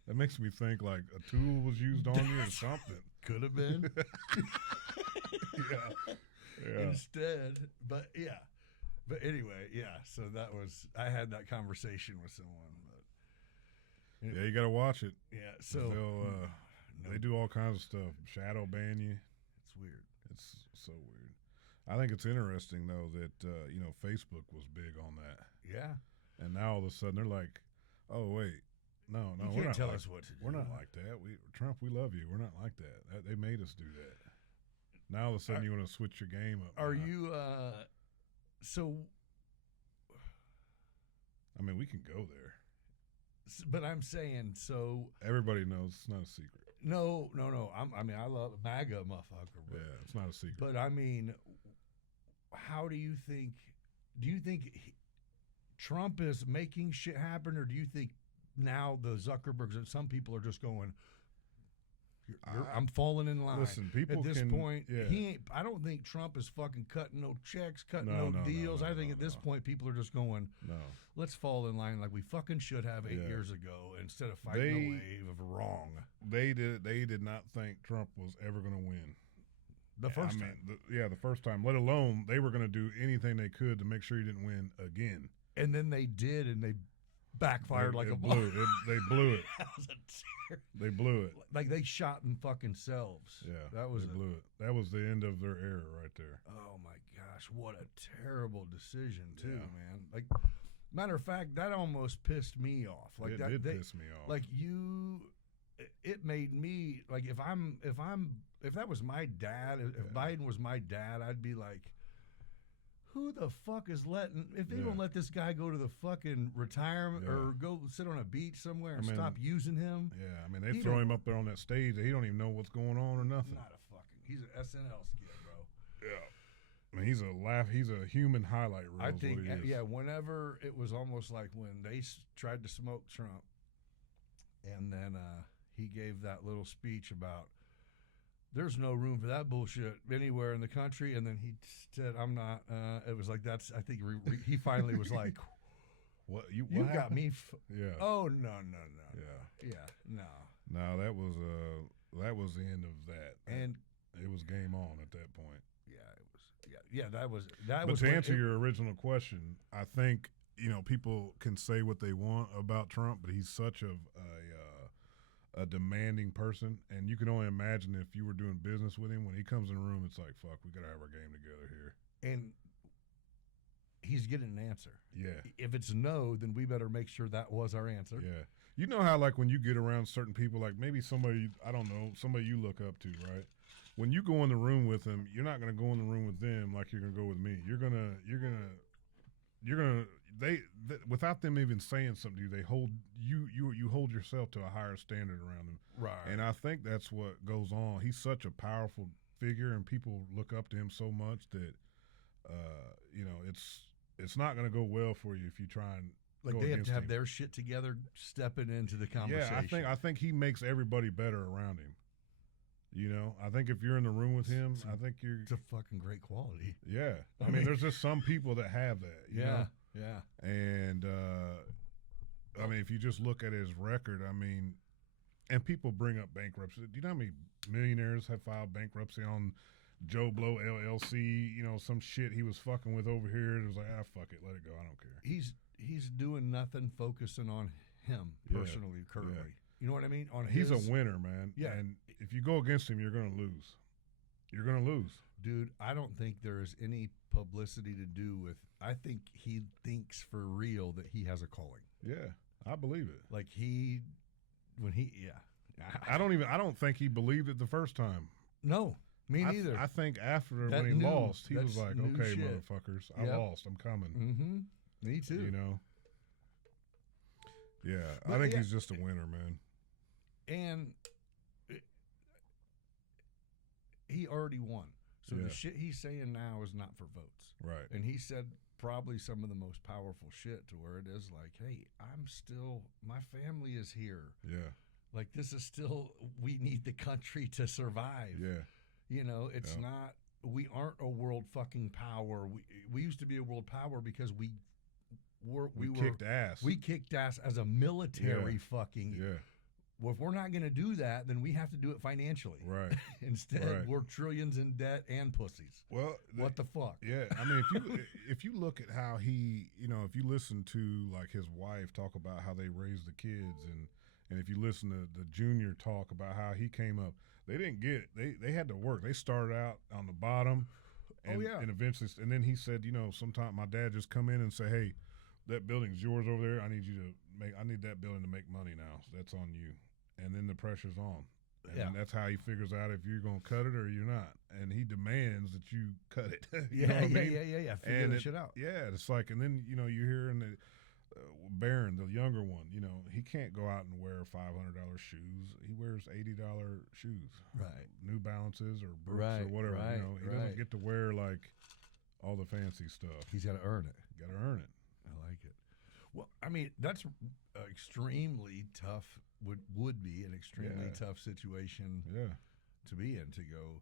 That makes me think like a tool was used on you or something. Could have been. Yeah. Instead, but yeah. But anyway, yeah. So I had that conversation with someone. But you got to watch it. Yeah. So they do all kinds of stuff. Shadow ban you. It's weird. It's so weird. I think it's interesting though that Facebook was big on that. Yeah. And now all of a sudden they're like, oh wait. No, you we're can't not tell us what to do. We're not like that. Trump, we love you. We're not like that. They made us do that. Now all of a sudden you want to switch your game up. Are you so? I mean, we can go there. But I'm saying so. Everybody knows it's not a secret. No. I mean, I love MAGA, motherfucker. But, yeah, it's not a secret. But I mean, how do you think? Do you think Trump is making shit happen, or do you think now the Zuckerbergs and some people are just going, I'm falling in line. Listen, people at this point, yeah. he ain't. I don't think Trump is fucking cutting no checks, cutting no deals. I think at this point, people are just going, let's fall in line like we fucking should have 8 years ago instead of fighting a wave of wrong. They did not think Trump was ever going to win. The first time. The first time, let alone they were going to do anything they could to make sure he didn't win again. And then they did, and they backfired like a blew it. They blew it. They blew it. Like they shot them fucking selves. Yeah, they blew it. That was the end of their era right there. Oh my gosh, what a terrible decision too, man. Like, matter of fact, that almost pissed me off. Like it did piss me off. Like it made me like if that was my dad, if Biden was my dad, I'd be like, who the fuck is if they don't let this guy go to the fucking retirement or go sit on a beach somewhere and stop using him? Yeah, I mean, they throw him up there on that stage. He don't even know what's going on or nothing. He's an SNL skid, bro. Yeah. I mean, he's a human highlight reel. I is think, what he is. yeah, whenever it was almost like when they tried to smoke Trump, and then he gave that little speech about there's no room for that bullshit anywhere in the country, and then he said, "I'm not." It was like that's. I think he finally was like, What you what got me? Yeah. Oh no. Yeah. No. No, that was the end of that. And it was game on at that point. yeah, it was. Yeah, that was. But to answer your original question, I think people can say what they want about Trump, but he's such a demanding person, and you can only imagine if you were doing business with him when he comes in the room. It's like, fuck, we gotta have our game together here. And he's getting an answer. Yeah. If it's no, then we better make sure that was our answer. Yeah. You know how, like, when you get around certain people, like maybe somebody, I don't know, somebody you look up to, right? When you go in the room with them, you're not going to go in the room with them like you're going to go with me. They without them even saying something to you, they hold you hold yourself to a higher standard around them. Right. And I think that's what goes on. He's such a powerful figure, and people look up to him so much that, it's not going to go well for you if you try and like they have to have their shit together stepping into the conversation. Yeah, I think he makes everybody better around him. I think if you're in the room with him, I think it's a fucking great quality. Yeah. I mean, there's just some people that have that. You know? Yeah. And, I mean, if you just look at his record, I mean, and people bring up bankruptcy. Do you know how many millionaires have filed bankruptcy on Joe Blow LLC? Some shit he was fucking with over here. It was like, fuck it, let it go. I don't care. He's doing nothing, focusing on him personally, currently. Yeah. You know what I mean? He's a winner, man. Yeah. And if you go against him, you're going to lose. You're going to lose. Dude, I don't think there is any publicity to do with. I think he thinks for real that he has a calling. Yeah, I believe it. Like I don't think he believed it the first time. No, me neither. I think after when he lost, he was like, okay, shit. Motherfuckers, I lost. I'm coming. Mm-hmm. Me too. Yeah, I think he's just a winner, man. And he already won. So the shit he's saying now is not for votes. Right. And he said probably some of the most powerful shit to where it is like, hey, my family is here. Yeah. Like this is still, we need the country to survive. Yeah. It's not, we aren't a world fucking power. We used to be a world power because we kicked ass. We kicked ass as a military fucking. Yeah. Well, if we're not going to do that, then we have to do it financially. Right. Instead, we're trillions in debt and pussies. Well, what the fuck? Yeah. I mean, if you look at how he, if you listen to like his wife talk about how they raised the kids, and if you listen to the Junior talk about how he came up, they didn't get it. They had to work. They started out on the bottom. And, and eventually, and then he said, sometimes my dad just come in and say, hey, that building's yours over there. I need that building to make money now. So that's on you. And then the pressure's on. And that's how he figures out if you're going to cut it or you're not. And he demands that you cut it. Yeah. Figure that shit out. Yeah. It's like, and then, you hear in the Barron, the younger one, he can't go out and wear $500 shoes. He wears $80 shoes. Right. New Balances or Brooks or whatever. He doesn't get to wear like all the fancy stuff. He's got to earn it. Got to earn it. I like it. Well, I mean, that's extremely tough. Would be an extremely tough situation to be in, to go,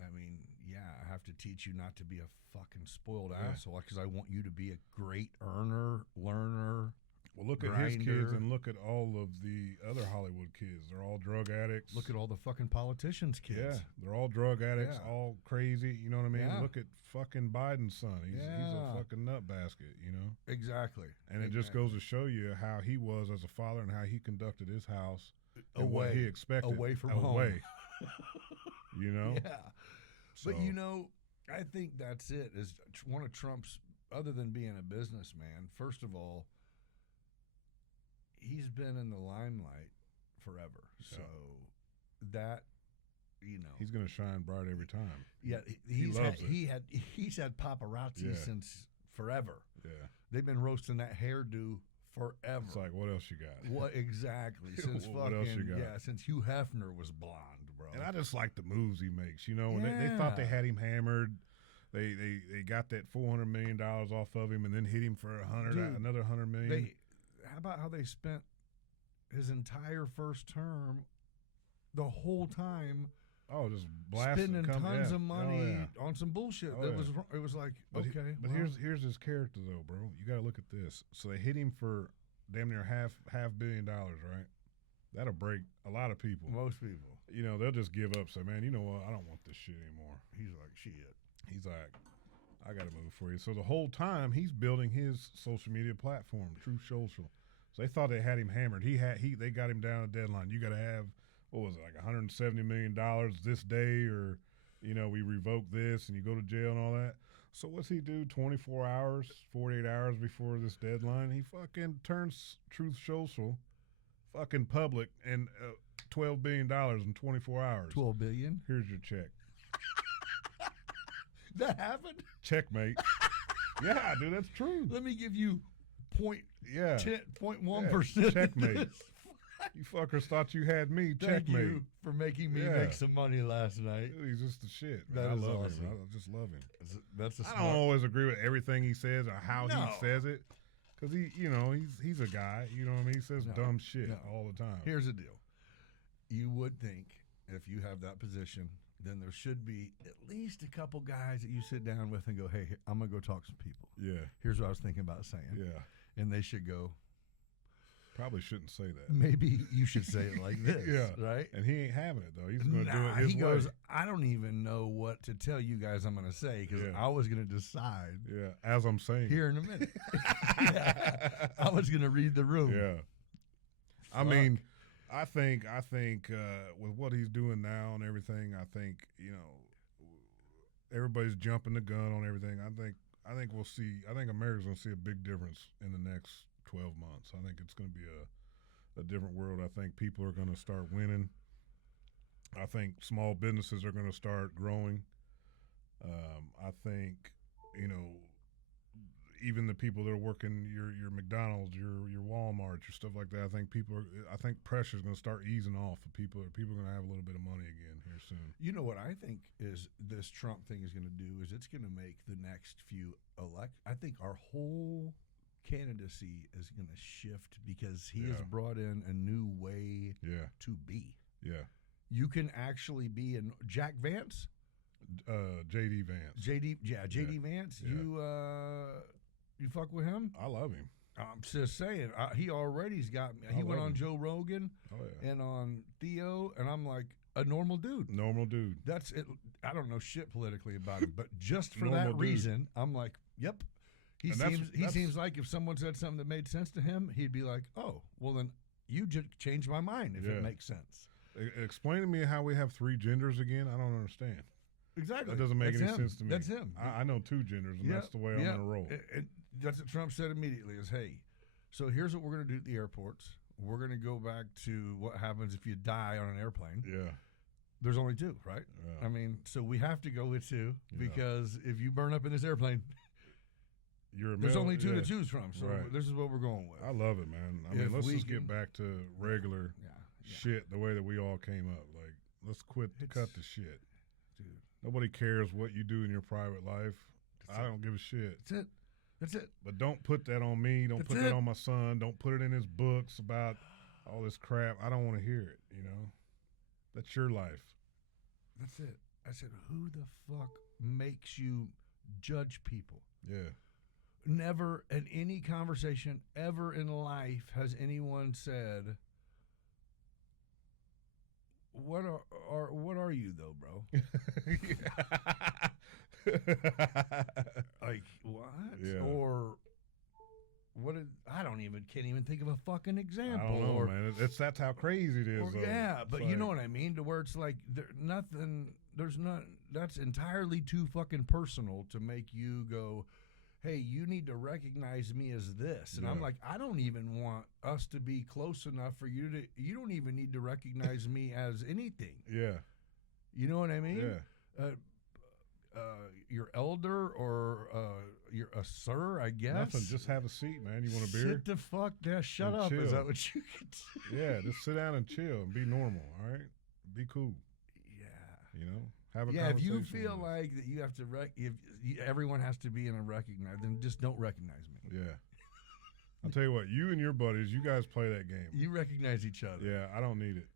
I mean, I have to teach you not to be a fucking spoiled asshole because I want you to be a great earner, learner. Well, look at his kids and look at all of the other Hollywood kids. They're all drug addicts. Look at all the fucking politicians' kids. Yeah, they're all drug addicts, all crazy. You know what I mean? Yeah. Look at fucking Biden's son. He's a fucking nut basket, Exactly. And it just goes to show you how he was as a father and how he conducted his house and away, what he expected. Away from home. Yeah. So. But, I think that's it. Is one of Trump's, other than being a businessman, first of all, he's been in the limelight forever. So that, he's going to shine bright every time. Yeah, he's had paparazzi since forever. Yeah. They've been roasting that hairdo forever. It's like, what else you got? What exactly? Since what else you got? Since Hugh Hefner was blonde, bro. And I just like the moves he makes. You know, when they thought they had him hammered. They got that $400 million off of him and then hit him for another $100 million. How about how they spent his entire first term, the whole time? Oh, just blasting, spending tons of money on some bullshit. It was like, but here's his character though, bro. You got to look at this. So they hit him for damn near half $1 billion, right? That'll break a lot of people. Most people, you know, they'll just give up. Say, man, you know what? I don't want this shit anymore. He's like, shit. He's like, I got to move for you. So the whole time he's building his social media platform, Truth Social. So they thought they had him hammered. They got him down a deadline. You got to have, what was it, like $170 million this day, or, you know, we revoke this and you go to jail and all that. So what's he do? 24 hours, 48 hours before this deadline, he fucking turns Truth Social fucking public and $12 billion in 24 hours. $12 billion? Here's your check. That happened? Checkmate. Yeah, dude, that's true. Let me give you 0.1%. Yeah, checkmate. You fuckers thought you had me. Thank Checkmate. you for making me make some money last night. Dude, he's just the shit. Man. That I is love awesome. him. I just love him. I don't always agree with everything he says or how he says it, because he's a guy. You know what I mean? He says dumb shit all the time. Here's the deal. You would think if you have that position, then there should be at least a couple guys that you sit down with and go, hey, I'm going to go talk to some people. Yeah. Here's what I was thinking about saying. Yeah. And they should go, probably shouldn't say that. maybe you should say it like this. Yeah. Right? And he ain't having it, though. He's going to do it his way. He goes, I don't even know what to tell you guys I'm going to say, because I was going to decide. Yeah, as I'm saying. Here in a minute. I was going to read the room. Yeah. I mean, I think with what he's doing now and everything, I think, everybody's jumping the gun on everything. I think we'll see. I think America's going to see a big difference in the next 12 months. I think it's going to be a different world. I think people are going to start winning. I think small businesses are going to start growing. I think, even the people that are working your McDonald's, your Walmart, your stuff like that. I think pressure is going to start easing off. People are going to have a little bit of money again here soon. You know what I think is this Trump thing is going to do is it's going to make the next few I think our whole candidacy is going to shift, because he has brought in a new way to be. Yeah. You can actually be in Jack Vance. JD Vance. JD Vance. Yeah. You fuck with him? I love him. I'm just saying, he already's got me. He went on Joe Rogan and on Theo, and I'm like, a normal dude. Normal dude. That's it. I don't know shit politically about him, but just for that reason, I'm like, yep. He seems like if someone said something that made sense to him, he'd be like, oh, well then you just changed my mind if it makes sense. Explain to me how we have 3 genders again. I don't understand. Exactly. That doesn't make any sense to me. That's him. I know 2 genders, and that's the way I'm going to roll. And that's what Trump said immediately is, hey, so here's what we're going to do at the airports. We're going to go back to what happens if you die on an airplane. Yeah. There's only 2, right? Yeah. I mean, so we have to go with 2 because if you burn up in this airplane, there's only 2 to choose from. So this is what we're going with. I love it, man. I mean, let's just get back to regular shit the way that we all came up. Like, let's cut the shit. Dude. Nobody cares what you do in your private life. I don't give a shit. That's it. But don't put that on me. Don't put that on my son. Don't put it in his books about all this crap. I don't want to hear it, That's your life. That's it. I said, who the fuck makes you judge people? Yeah. Never in any conversation ever in life has anyone said, What are you though, bro? Like what? Yeah. Or what? Can't even think of a fucking example. I don't know, man. That's how crazy it is. But you know what I mean. To where it's like that's entirely too fucking personal to make you go, hey, you need to recognize me as this. And I'm like, I don't even want us to be close enough for you don't even need to recognize me as anything. Yeah. You know what I mean? Yeah. Your elder or you're a sir, I guess. Nothing. Just have a seat, man. You want a beer? Sit the fuck down. Shut up. Chill. Is that what you could do? Yeah, just sit down and chill and be normal, all right? Be cool. You know, have a yeah. If conversation. you feel like that, you have to everyone has to be in a recognize, then just don't recognize me. Yeah. I'll tell you what, you and your buddies, you guys play that game. You recognize each other. Yeah, I don't need it.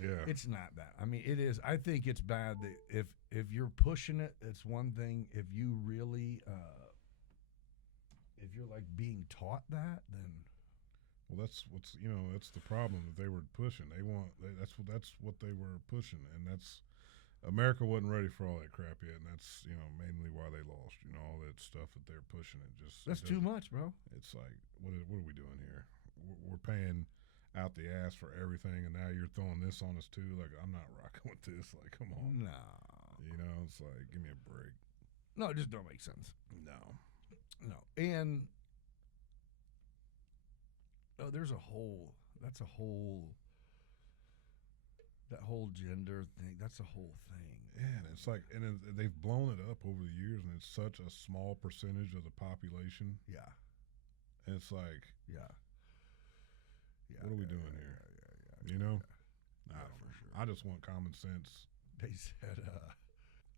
Yeah. It's not that. I mean, it is. I think it's bad that if you're pushing it, it's one thing. If you really, if you're like being taught that, then. Well, that's that's the problem that they were pushing. That's what they were pushing, and that's America wasn't ready for all that crap yet, and that's mainly why they lost. All that stuff that they're pushing. That's too much, bro. It's like what are we doing here? We're paying out the ass for everything, and now you're throwing this on us too. Like, I'm not rocking with this. Like, come on. No. It's like, give me a break. No, it just don't make sense. No. And there's that whole gender thing. That's a whole thing. Yeah, and it's like, and they've blown it up over the years, and it's such a small percentage of the population. Yeah. And it's like, yeah. What are we doing here? Yeah. I don't know. Sure. I just want common sense. They said,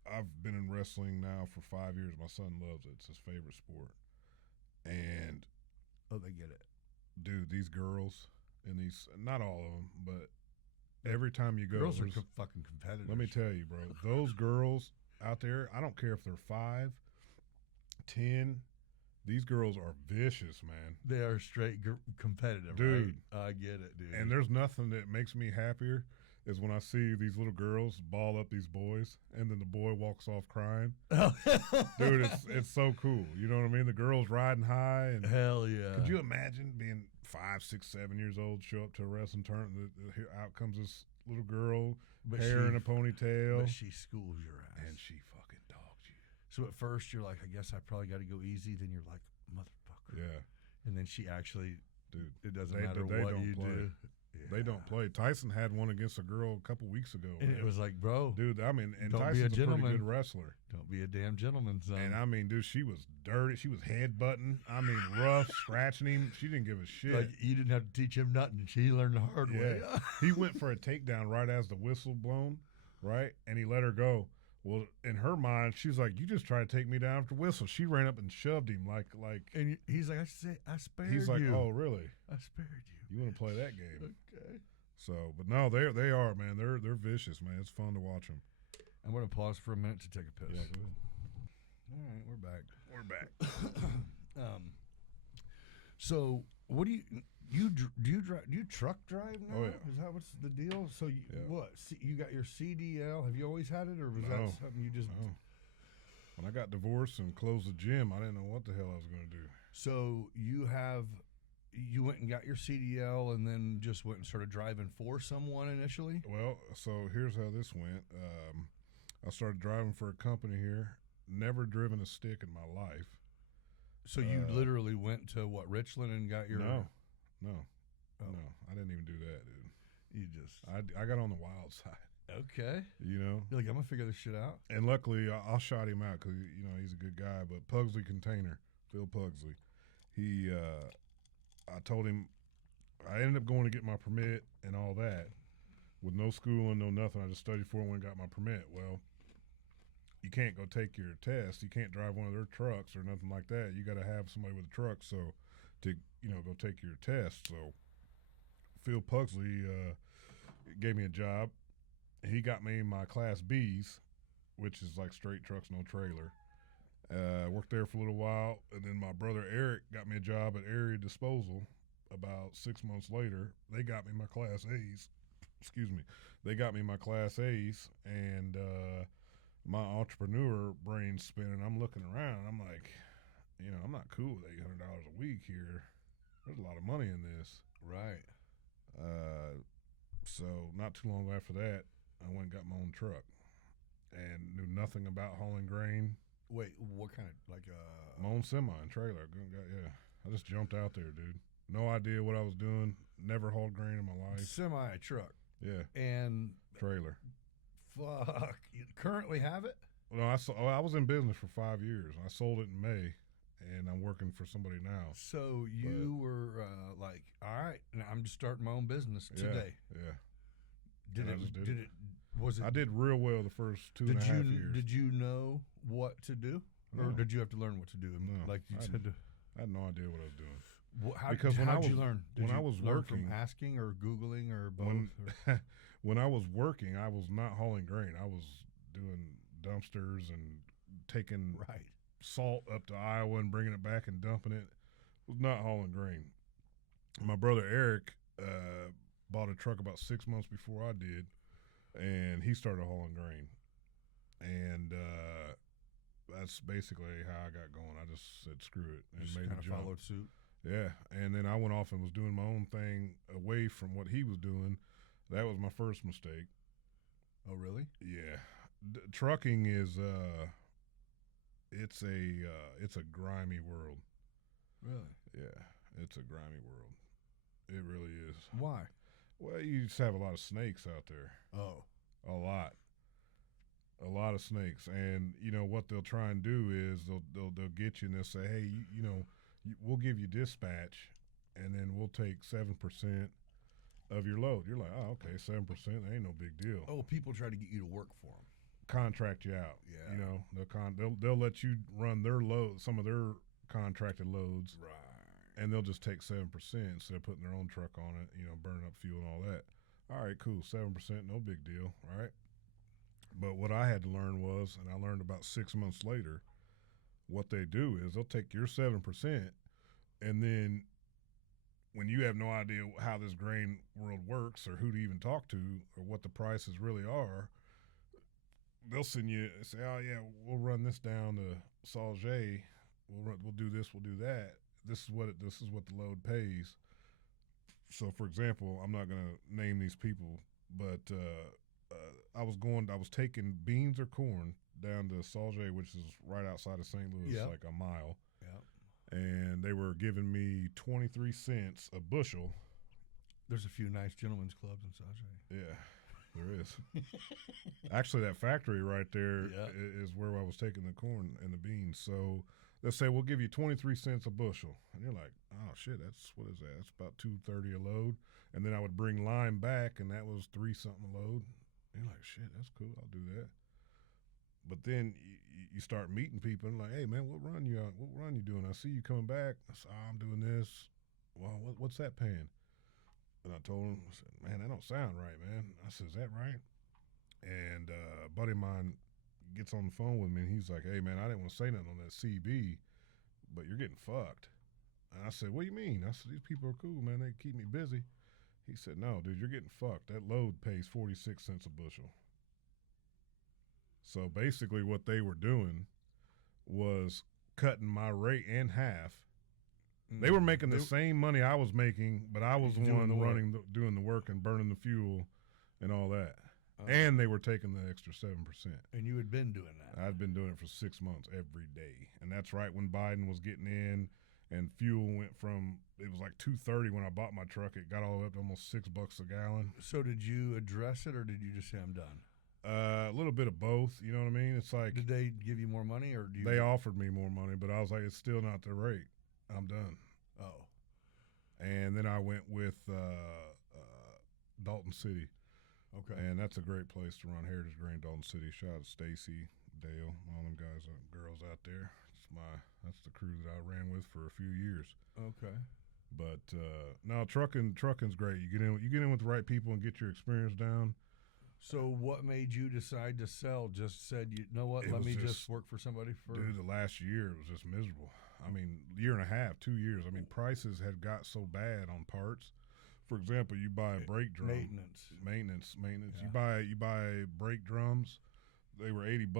I've been in wrestling now for 5 years. My son loves it. It's his favorite sport. And they get it. Dude, these girls and these, not all of them, but every time you go, girls are fucking competitors. Let me tell you, bro, those girls out there, I don't care if they're 5, 10. These girls are vicious, man. They are straight competitive, dude. Right? I get it, dude. And there's nothing that makes me happier is when I see these little girls ball up these boys, and then the boy walks off crying. Dude, it's so cool. You know what I mean? The girls riding high. And hell yeah. Could you imagine being 5, 6, 7 years old, show up to a wrestling tournament, out comes this little girl, hair in a ponytail. But she schools your ass. And she fucking dogs you. So at first you're like, I guess I probably got to go easy. Then you're like, motherfucker. Yeah. And then she actually, dude, it doesn't matter what you do. Yeah. They don't play. Tyson had one against a girl a couple weeks ago. And it was like, bro. Dude, I mean, and Tyson's a pretty good wrestler. Don't be a damn gentleman, son. And I mean, dude, she was dirty. She was headbutting. I mean, rough, scratching him. She didn't give a shit. Like, you didn't have to teach him nothing. She learned the hard way. He went for a takedown right as the whistle blown, right? And he let her go. Well, in her mind, she's like, "You just tried to take me down after whistle." She ran up and shoved him like. And he's like, "I spared you." He's like, "Oh, really? I spared you. You want to play that game?" Okay. So, but no, they are, man. They're vicious, man. It's fun to watch them. I'm going to pause for a minute to take a piss. Yeah, go ahead. All right, we're back. We're back. So what do you truck drive now? Oh, yeah. Is that what's the deal? So you got your CDL? Have you always had it, or was that something you just? No. When I got divorced and closed the gym, I didn't know what the hell I was going to do. So you went and got your CDL, and then just went and started driving for someone initially. Well, so here's how this went. I started driving for a company here. Never driven a stick in my life. So you literally went to Richland and got your? No, I didn't even do that, dude. You just I got on the wild side. Okay. You're like, I'm gonna figure this shit out. And luckily, I shot him out because he's a good guy. But Pugsley Container, Phil Pugsley, I told him I ended up going to get my permit and all that with no schooling, no nothing. I just studied for it when I got my permit. Well, you can't go take your test. You can't drive one of their trucks or nothing like that. You got to have somebody with a truck to go take your test. So Phil Pugsley gave me a job. He got me my Class Bs, which is like straight trucks, no trailer. Worked there for a little while, and then my brother Eric got me a job at Area Disposal. About 6 months later, they got me my Class A's. Excuse me. They got me my Class A's, and my entrepreneur brain's spinning. I'm looking around. I'm like, I'm not cool with $800 a week here. There's a lot of money in this. Right. So not too long after that, I went and got my own truck and knew nothing about hauling grain. Wait, what kind of, like my own semi and trailer. Yeah. I just jumped out there, dude. No idea what I was doing. Never hauled grain in my life. Semi truck. Yeah. And trailer. Fuck. You currently have it? No, I was in business for 5 years. I sold it in May, and I'm working for somebody now. So you were like, all right, now I'm just starting my own business today. Yeah. Did I did real well the first 2.5 years. Did you know what to do, or did you have to learn what to do? No, like you said. I had no idea what I was doing. Because how did you learn? Did when you I was learn working, from asking or Googling or both? When I was working, I was not hauling grain. I was doing dumpsters and taking salt up to Iowa and bringing it back and dumping it. I was not hauling grain. My brother Eric bought a truck about 6 months before I did, and he started hauling grain. And that's basically how I got going. I just said screw it and just made kind the of jump. followed suit. Yeah, and then I went off and was doing my own thing away from what he was doing. That was my first mistake. Oh, really? Yeah, trucking is it's a grimy world. Really? Yeah, it's a grimy world. It really is. Why? Well, you just have a lot of snakes out there. Oh, a lot of snakes, and you know what they'll try and do is they'll get you and they'll say, hey, we'll give you dispatch, and then we'll take 7% of your load. You're like, oh, okay, 7%, ain't no big deal. Oh, people try to get you to work for them. Contract you out. Yeah. You know, they'll let you run their load, some of their contracted loads. Right. And they'll just take 7% instead of putting their own truck on it, you know, burning up fuel and all that. All right, cool, 7%, no big deal, right? But what I had to learn was, and I learned about 6 months later, what they do is they'll take your 7%, and then when you have no idea how this grain world works or who to even talk to or what the prices really are, they'll send you and say, oh, yeah, we'll run this down to Sauget. We'll do this, we'll do that. This is what the load pays. So, for example, I'm not going to name these people, but I was taking beans or corn down to Sauget, which is right outside of St. Louis, like a mile. Yeah. And they were giving me 23 cents a bushel. There's a few nice gentlemen's clubs in Sauget. Yeah, there is. Actually, that factory right there is where I was taking the corn and the beans. So let's say we'll give you 23 cents a bushel. And you're like, oh, shit, what is that? That's about $2.30 a load. And then I would bring lime back, and that was $3-something a load. And you're like, shit, that's cool. I'll do that. But then you start meeting people and like, hey, man, what run you doing? I see you coming back. I said, oh, I'm doing this. Well, what's that paying? And I told him, I said, man, that don't sound right, man. I said, is that right? And a buddy of mine gets on the phone with me, and he's like, hey, man, I didn't want to say nothing on that CB, but you're getting fucked. And I said, what do you mean? I said, these people are cool, man. They keep me busy. He said, no, dude, you're getting fucked. That load pays 46 cents a bushel. So basically what they were doing was cutting my rate in half. They were making the same money I was making, but I was the one doing the work and burning the fuel and all that. And they were taking the extra 7%. And you had been doing that. I'd been doing it for 6 months every day. And that's right when Biden was getting in and fuel went from, it was like $2.30 when I bought my truck. It got all the way up to almost $6 a gallon. So did you address it, or did you just say I'm done? A little bit of both, you know what I mean? It's like, did they give you more money, or they offered me more money, but I was like, it's still not the rate. I'm done. Oh. And then I went with Dalton City. Okay. And that's a great place to run heritage grain, Dalton City. Shout out to Stacy, Dale, all them guys and girls out there. That's the crew that I ran with for a few years. Okay. But no, trucking's great. You get in with the right people and get your experience down. So what made you decide to sell? Just said, you know what, let me just work for somebody for... Dude, the last year it was just miserable. I mean, year and a half, 2 years. I mean, prices had got so bad on parts. For example, you buy a brake drum. Maintenance. Yeah. You buy brake drums. They were $80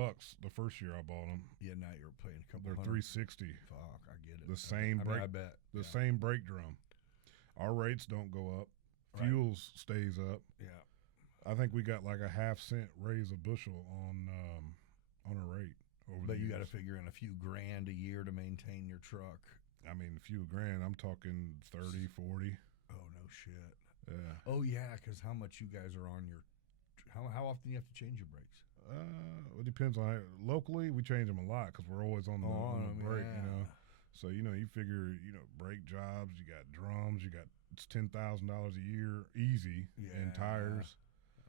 the first year I bought them. Yeah, now you're paying a couple They're hundred. $360. Fuck, I get it. The same I bet. The same brake drum. Our rates don't go up. Fuels stays up. Yeah. I think we got like a half-cent raise a bushel on a rate over. But you got to figure in a few grand a year to maintain your truck. I mean, a few grand. I'm talking 30, 40. Oh, no shit. Yeah. Oh, yeah, because how much you guys are on your how often do you have to change your brakes? It depends on locally, we change them a lot because we're always on the brake, you know. So, you figure, brake jobs, you got drums, it's $10,000 a year easy, and tires.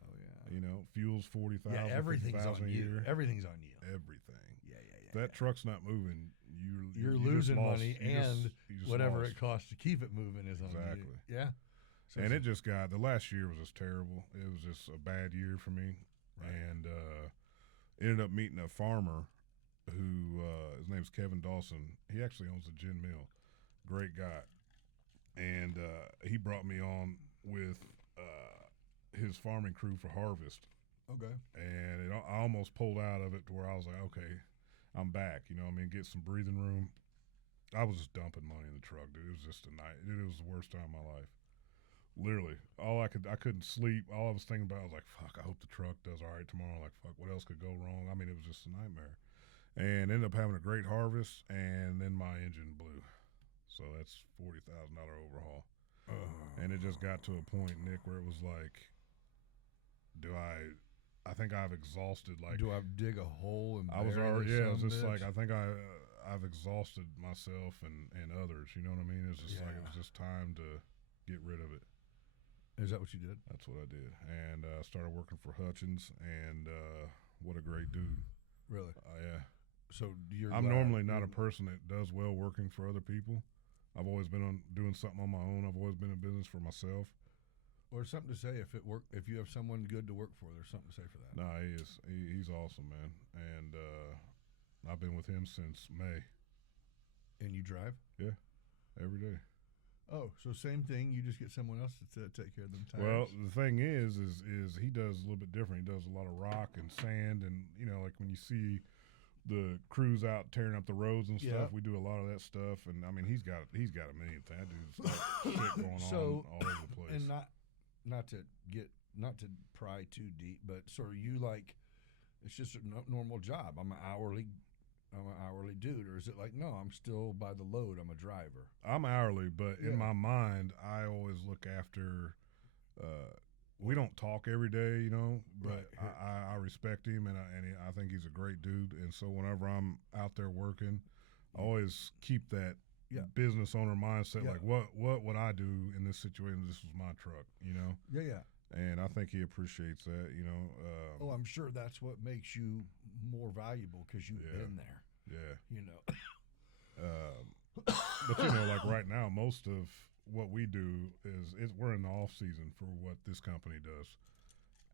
Oh, yeah. You know, fuel's 40,000. Yeah, everything's on a you. year. Everything's on you. Everything. Yeah. If that truck's not moving, you're losing just lost, money, and you just whatever lost. it costs to keep it moving is on you. Exactly. Yeah. So And it just got, the last year was just terrible. It was just a bad year for me. Right. And ended up meeting a farmer who, his name's Kevin Dawson. He actually owns a gin mill. Great guy. And he brought me on with his farming crew for harvest. Okay. And I almost pulled out of it to where I was like, okay, I'm back. You know what I mean? Get some breathing room. I was just dumping money in the truck, dude. It was just a night. Dude, it was the worst time of my life. Literally. I couldn't sleep. All I was thinking about, I was like, fuck, I hope the truck does all right tomorrow. Like, fuck, what else could go wrong? I mean, it was just a nightmare. And ended up having a great harvest, and then my engine blew. So that's $40,000 overhaul. And it just got to a point, Nick, where it was like, I think I've exhausted, like. Do I dig a hole and I was bury already, this yeah, it was son of just a like, bitch? I think I've exhausted myself and others, you know what I mean? It's just like, it was just time to get rid of it. Is that what you did? That's what I did. And started working for Hutchins, and what a great dude. Really? Yeah. So I'm normally not a person that does well working for other people. I've always been doing something on my own. I've always been in business for myself. Or something to say if you have someone good to work for, there's something to say for that. No, he is. He's awesome, man. And I've been with him since May. And you drive? Yeah, every day. Oh, so same thing. You just get someone else to take care of them tires. Well, the thing is he does a little bit different. He does a lot of rock and sand, and you know, like when you see the crews out tearing up the roads and stuff, we do a lot of that stuff. And I mean, he's got a million things. That dude's got shit going on all over the place. And not to pry too deep, but sort of you like, it's just a normal job. I'm an hourly dude, or is it like, no, I'm still by the load, I'm a driver? I'm hourly, but in my mind, I always look after. We don't talk every day, you know, but Right. I respect him, and I think he's a great dude. And so whenever I'm out there working, I always keep that business owner mindset. Like, what would I do in this situation? This was my truck, you know. Yeah. And I think he appreciates that, you know. I'm sure that's what makes you more valuable because you've been there. Yeah. You know. But you know, like right now, most of what we do is we're in the off season for what this company does.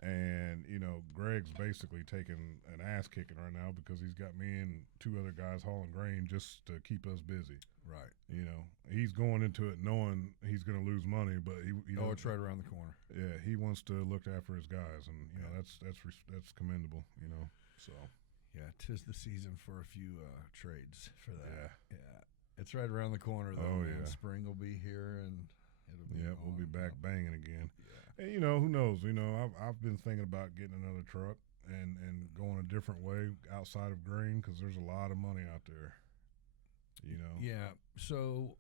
And, you know, Greg's basically taking an ass kicking right now because he's got me and two other guys hauling grain just to keep us busy. Right. You know, he's going into it knowing he's going to lose money, but it's right around the corner. Yeah, he wants to look after his guys, and you know that's commendable. You know, so yeah, 'tis the season for a few trades for that. Yeah. It's right around the corner though. Oh, man. yeah. Spring will be here, and it'll be. Yeah, we'll be back banging again. Yeah. And you know, who knows? You know, I've been thinking about getting another truck and going a different way outside of grain because there's a lot of money out there. You know. Yeah. So.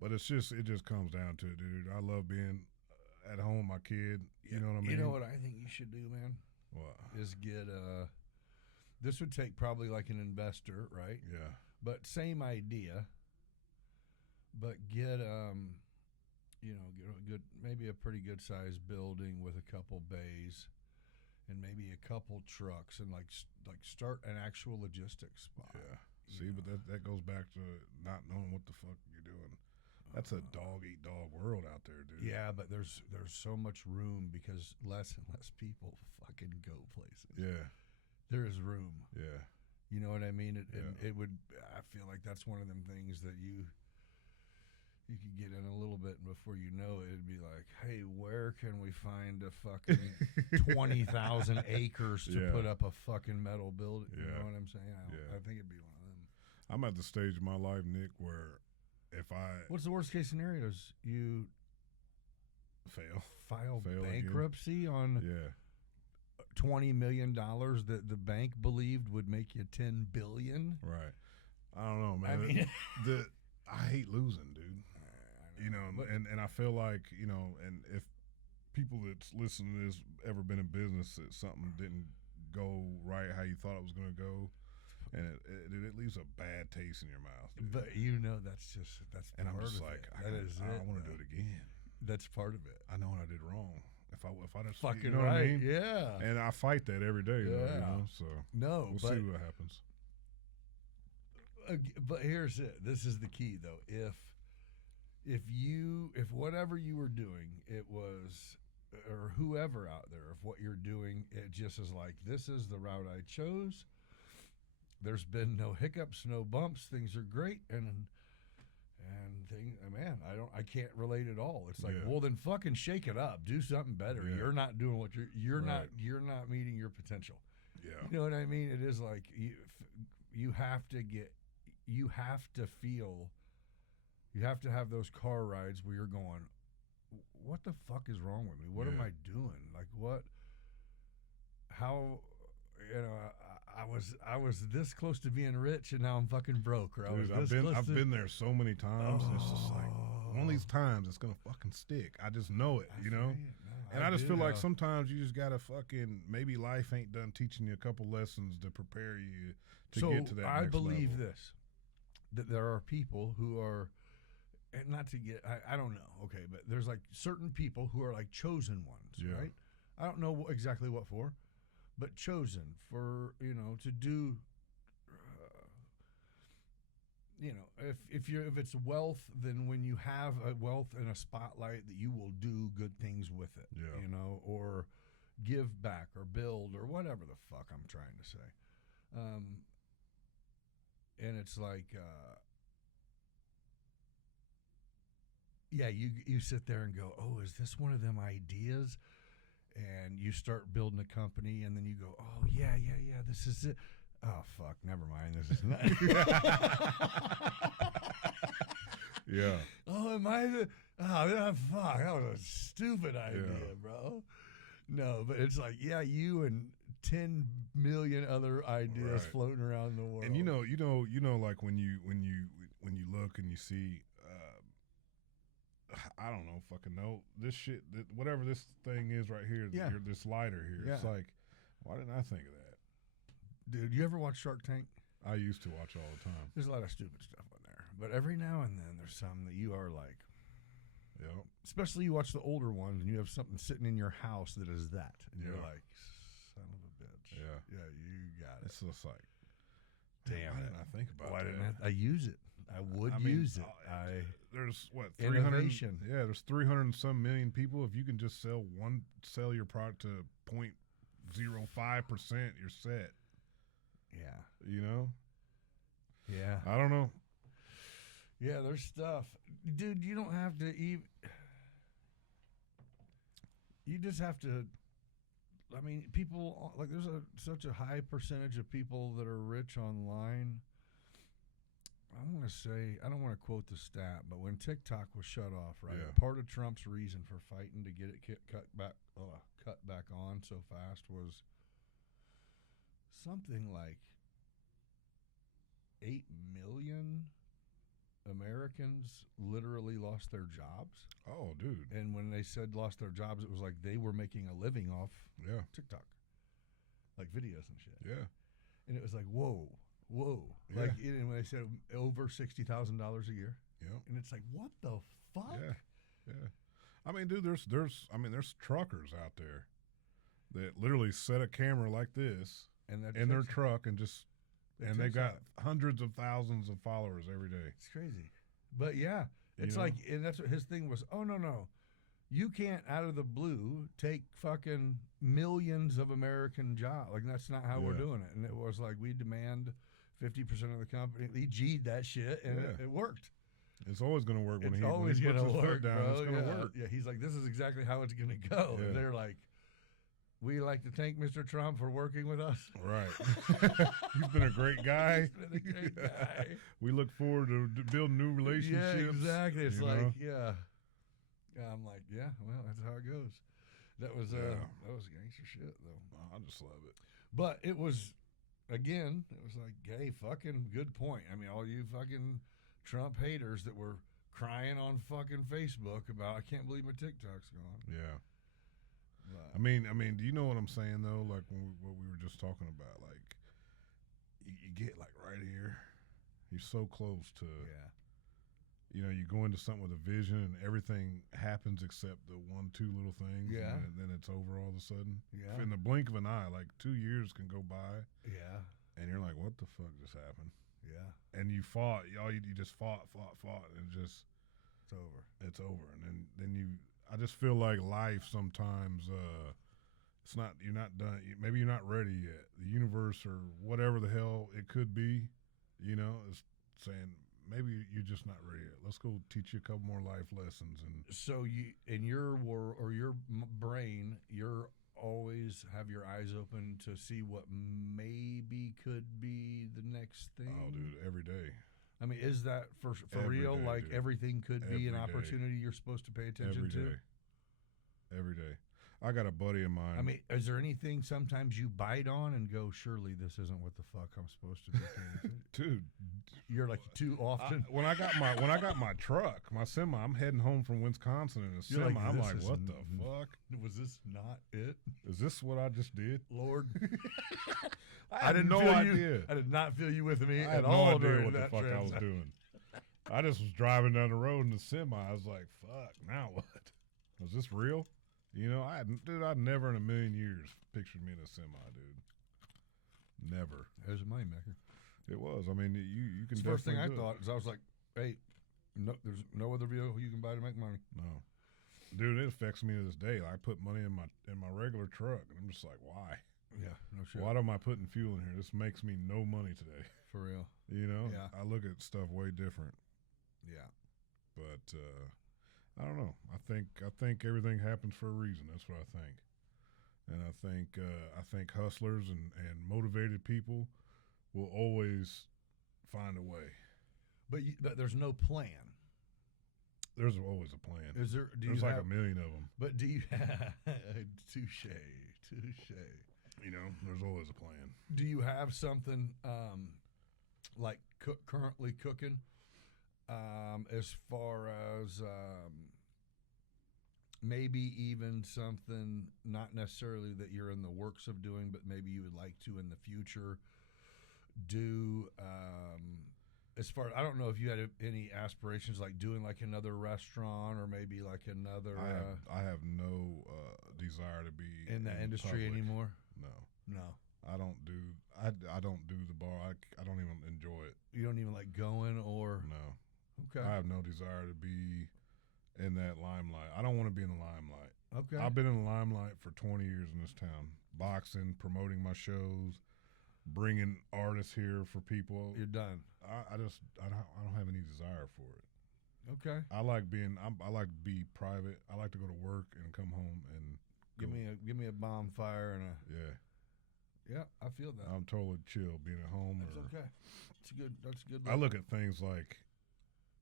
But it just comes down to it, dude. I love being at home with my kid. You know what I mean? You know what I think you should do, man? What? Is get this would take probably like an investor, right? Yeah. But same idea. But get get a good, maybe a pretty good sized building with a couple bays, and maybe a couple trucks, and like start an actual logistics spot. Yeah. See, but that goes back to not knowing what the fuck you're doing. That's a dog-eat-dog world out there, dude. Yeah, but there's so much room because less and less people fucking go places. Yeah. There is room. Yeah. You know what I mean? It would. I feel like that's one of them things that you could get in a little bit, and before you know it, it'd be like, hey, where can we find a fucking 20,000 acres to put up a fucking metal building? You know what I'm saying? I think it'd be one of them. I'm at the stage of my life, Nick, where what's the worst case scenario? Is you file bankruptcy on $20 million that the bank believed would make you $10 billion? Right. I don't know, man. I mean, I hate losing, dude. You know, and I feel like, you know, and if people that's listening to this ever been in business that something didn't go right how you thought it was going to go, and it leaves a bad taste in your mouth, dude. But you know, that's and part I'm just of like, it. I want to do it again. That's part of it. I know what I did wrong. If I just fucking you know right, what I mean? yeah. And I fight that every day, though, Yeah. you know. So we'll see what happens. But here's it. This is the key, though. If whatever you were doing, it was, or whoever out there, if what you're doing, it just is like, this is the route I chose. There's been no hiccups, no bumps. Things are great, and man, I can't relate at all. It's like, well, then fucking shake it up, do something better. Yeah. You're not doing what you're Right. not meeting your potential. Yeah. You know what I mean? It is like you have to have those car rides where you're going, what the fuck is wrong with me? What am I doing? Like how, you know, I was this close to being rich and now I'm fucking broke. Or Dude, I've been there so many times. And it's just like one of these times it's gonna fucking stick. I just know it, you know. And I just feel like sometimes you just gotta fucking, maybe life ain't done teaching you a couple lessons to prepare you to get to that. I next believe level. this, that there are people who are, and not to get, I don't know, okay, but there's like certain people who are like chosen ones, right? I don't know exactly what for, but chosen for, you know, to do, you know, if it's wealth, then when you have a wealth and a spotlight, that you will do good things with it, you know, or give back or build or whatever the fuck I'm trying to say. And it's like, you sit there and go, oh, is this one of them ideas? And you start building a company, and then you go, oh, yeah, this is it. Oh, fuck, never mind. This is not. Yeah. Oh, am I the. Oh, fuck. That was a stupid idea, bro. No, but it's like, you and 10 million other ideas floating around the world. And you know, like when you look and you see, I don't know, fucking know this shit, whatever this thing is right here, this lighter here. It's like, why didn't I think of that? Dude, you ever watch Shark Tank? I used to watch all the time. There's a lot of stupid stuff on there, but every now and then there's some that you are like, especially you watch the older ones and you have something sitting in your house that is that, and you're like, son of a bitch. Yeah, you got it. It's just like, damn, why didn't I think about why that? Didn't I use it? I would use it. There's what, 300 innovation. Yeah, there's 300 and some million people. If you can just sell your product to 0.05%, you're set. Yeah. You know? Yeah. I don't know. Yeah, there's stuff. Dude, you don't have to even. You just have to. I mean, people, like, there's such a high percentage of people that are rich online. I'm going to say, I don't want to quote the stat, but when TikTok was shut off, right, part of Trump's reason for fighting to get it cut back on so fast was something like 8 million Americans literally lost their jobs. Oh, dude. And when they said lost their jobs, it was like they were making a living off TikTok, like videos and shit. Yeah. And it was like, whoa. Yeah. Like, and when they said over $60,000 a year. Yeah. And it's like, what the fuck? Yeah. I mean, dude, there's truckers out there that literally set a camera like this in their truck and just, and they got hundreds of thousands of followers every day. It's crazy. But it's like, and that's what his thing was. Oh, no. You can't, out of the blue, take fucking millions of American jobs. Like, that's not how we're doing it. And it was like, we demand 50% of the company. He G'd that shit, and it worked. It's always going to work when he puts his work, foot down. Bro. It's going to work. Yeah, he's like, this is exactly how it's going to go. Yeah. And they're like, we like to thank Mr. Trump for working with us. Right. He's been a great guy. He's been a great guy. We look forward to building new relationships. Yeah, exactly. It's like, I'm like, well, that's how it goes. That was gangster shit, though. I just love it. But it was, again, it was like, hey, fucking good point. I mean, all you fucking Trump haters that were crying on fucking Facebook about, I can't believe my TikTok's gone. Yeah. But, I mean, do you know what I'm saying, though? Like, what we were just talking about, like, you get, like, right here. You're so close to, you go into something with a vision and everything happens except the 1-2 little things. Yeah. And then it's over all of a sudden. Yeah. In the blink of an eye, like 2 years can go by. Yeah. And you're like, what the fuck just happened? Yeah. And you fought. You just fought, and it's over. It's over. And then I just feel like life sometimes, it's not, you're not done. Maybe you're not ready yet. The universe or whatever the hell it could be, is saying, maybe you're just not ready yet. Let's go teach you a couple more life lessons. And so you, in your world or your brain, you're always have your eyes open to see what maybe could be the next thing. Oh, dude, every day. I mean, is that for Every real? day, Like dude. everything could be an Every day. opportunity you're supposed to pay attention Every to? day. Every day. I got a buddy of mine. I mean, is there anything sometimes you bite on and go, surely this isn't what the fuck I'm supposed to be paying attention to? dude, You're like too often. when I got my truck, my semi, I'm heading home from Wisconsin in a You're semi. like, I'm this like, is what the fuck? Was this not it? Is this what I just did? Lord. I had no feel idea. You, I did not feel you with me I had at no all idea during what the that fuck I was transaction. doing. I just was driving down the road in the semi. I was like, fuck, now what? Was this real? I'd never in a million years pictured me in a semi, dude. Never. There's a moneymaker. It was. I mean, you can The first thing I definitely do it. thought is I was like, hey, no, there's no other vehicle you can buy to make money. No. Dude, it affects me to this day. I put money in my regular truck, and I'm just like, why? Yeah, no shit. Why am I putting fuel in here? This makes me no money today. For real. Yeah. I look at stuff way different. Yeah. But I don't know. I think everything happens for a reason. That's what I think. And I think hustlers and motivated people will always find a way. But there's no plan. There's always a plan. Is there? There's like a million of them. But do you have touche? There's always a plan. Do you have something like currently cooking as far as maybe even something not necessarily that you're in the works of doing, but maybe you would like to in the future do? As far, I don't know if you had any aspirations like doing like another restaurant or maybe like another. I have no desire to be in the industry public. anymore. No. I don't do the bar. I don't even enjoy it. You don't even like going or No. Okay. I have no desire to be in that limelight. I don't want to be in the limelight. Okay. I've been in the limelight for 20 years in this town, boxing, promoting my shows, bringing artists here for people. You're done. I don't have any desire for it. Okay. I like to be private. I like to go to work and come home and Give me a bonfire and a. Yeah, I feel that. I'm totally chill being at home. That's okay. That's good. I look at things like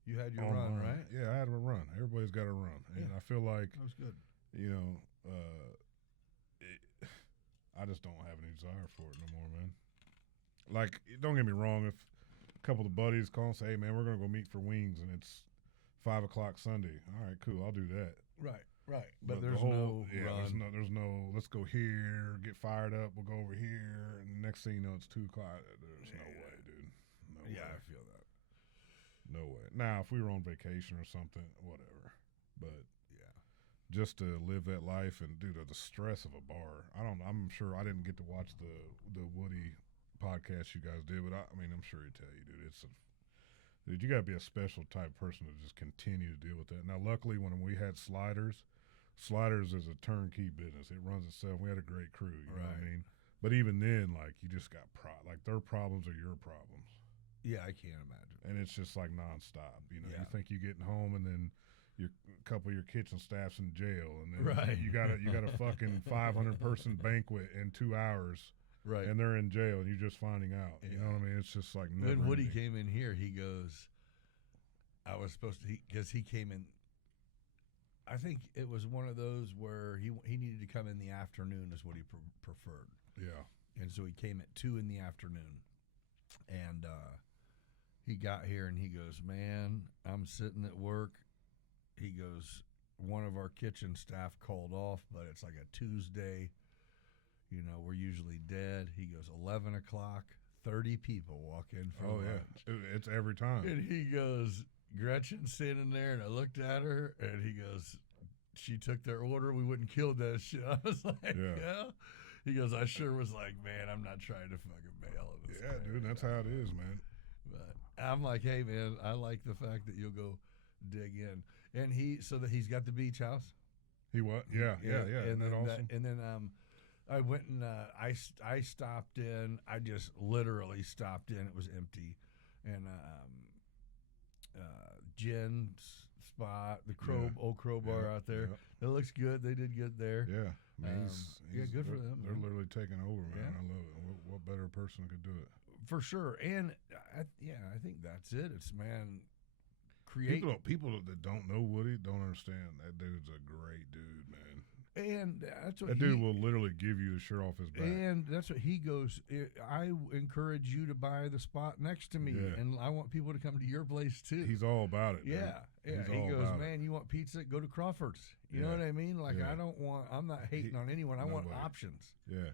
you had your run, right? Yeah, I had a run. Everybody's got a run, and I feel like that was good. I just don't have any desire for it no more, man. Like, don't get me wrong. If a couple of buddies call and say, "Hey, man, we're gonna go meet for wings," and it's 5:00 Sunday, all right, cool, I'll do that. Right. But the there's no run. there's no. Let's go here, get fired up. We'll go over here, and next thing you know, it's 2:00. There's no way, dude. No way. I feel that. No way. Now, if we were on vacation or something, whatever. But yeah, just to live that life and the stress of a bar. I'm sure I didn't get to watch the Woody podcast you guys did, but I'm sure he'd tell you, dude. Dude, you got to be a special type person to just continue to deal with that. Now, luckily, when we had Sliders is a turnkey business. It runs itself. We had a great crew, you know what I mean? But even then, like, you just got their problems are your problems. Yeah, I can't imagine. And it's just like nonstop. You Yeah. You think you're getting home, and then a couple of your kitchen staff's in jail, and then you got a fucking 500-person banquet in 2 hours. Right. And they're in jail, and you're just finding out. You know what I mean? It's just like never When Woody ending. came in here, he goes, I was supposed to, because he came in, I think it was one of those where he needed to come in the afternoon is what he preferred. Yeah. And so he came at 2 in the afternoon. And he got here, and he goes, man, I'm sitting at work. He goes, one of our kitchen staff called off, but it's like a Tuesday. We're usually dead. He goes, 11 o'clock, 30 people walk in for lunch. It's every time. And he goes, Gretchen's standing there, and I looked at her, and he goes, she took their order. We wouldn't kill that shit. I was like, yeah. He goes, I sure was like, man, I'm not trying to fucking bail on this. Yeah, dude, that's how it is, man. But I'm like, hey, man, I like the fact that you'll go dig in. And he's got the beach house. He what? Yeah. And then awesome? I went and I stopped in. I just literally stopped in. It was empty. And Jen's spot, the old crowbar out there. It looks good. They did good there. Yeah. Man, good for them. They're literally taking over, man. I love it. What better person could do it? For sure. And I think that's it. It's, man, create. People that don't know Woody don't understand. That dude's a great dude, man. And that's what that dude will literally give you the shirt off his back. And that's what he goes, I encourage you to buy the spot next to me, and I want people to come to your place too. He's all about it. Yeah. He goes, man, you want pizza? Go to Crawford's. You know what I mean? Like, I'm not hating on anyone. I want options. Yeah.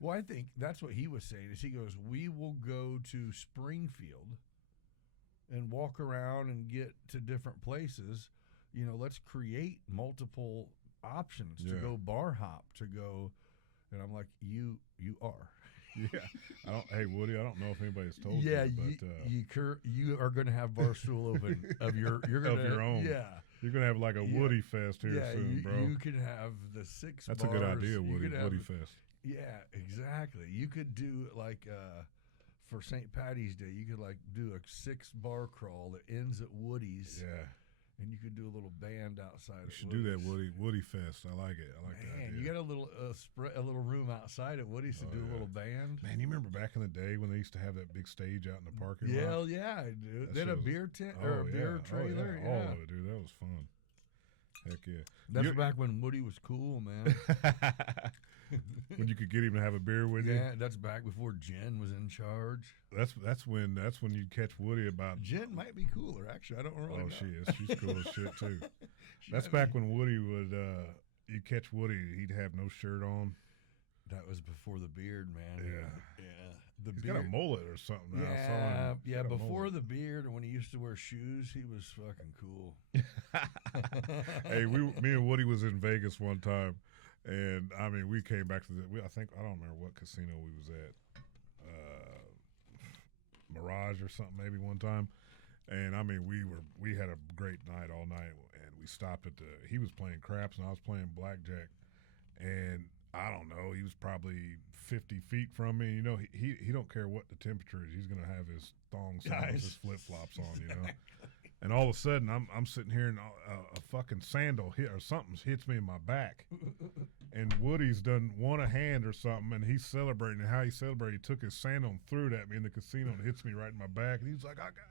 Well, I think that's what he was saying is he goes, we will go to Springfield and walk around and get to different places. Let's create multiple options to go bar hop, to go, and I'm like, you are. Yeah. Hey, Woody, I don't know if anybody's told you, but you are going to have Barstool open of your own. Yeah. You're going to have like a Woody Fest here soon, bro. You can have the 6 That's bars. a good idea, Woody Fest. Yeah, exactly. You could do like for St. Patty's Day, you could like do a 6-bar crawl that ends at Woody's. Yeah. And you could do a little band outside. You should do that, Woody Fest. I like it. I like that idea. You got a little room outside at Woody's to do a little band. Man, you remember back in the day when they used to have that big stage out in the parking lot? Hell yeah, I do. They had a beer tent or a beer trailer. All of it, dude. That was fun. Heck yeah. That's back when Woody was cool, man. When you could get him to have a beer with you. Yeah, that's back before Jen was in charge. That's when you'd catch Woody about. Jen might be cooler, actually. I don't really know. She is. She's cool as shit too. That's back when Woody would. You catch Woody, he'd have no shirt on. That was before the beard, man. Yeah. He's got a mullet or something now. Yeah. Before the beard, and when he used to wear shoes, he was fucking cool. Hey, me and Woody was in Vegas one time, and I mean, we came back to I don't remember what casino we was at, Mirage or something maybe one time, and I mean we had a great night all night, and we stopped he was playing craps and I was playing blackjack, and I don't know, he was probably 50 feet from me. He don't care what the temperature is. He's gonna have his thongs on, his flip flops on, And all of a sudden, I'm sitting here and a fucking sandal hits me in my back, and Woody's done won a hand or something, and he's celebrating. And how he celebrated, he took his sandal and threw it at me in the casino and hits me right in my back, and he's like, I got,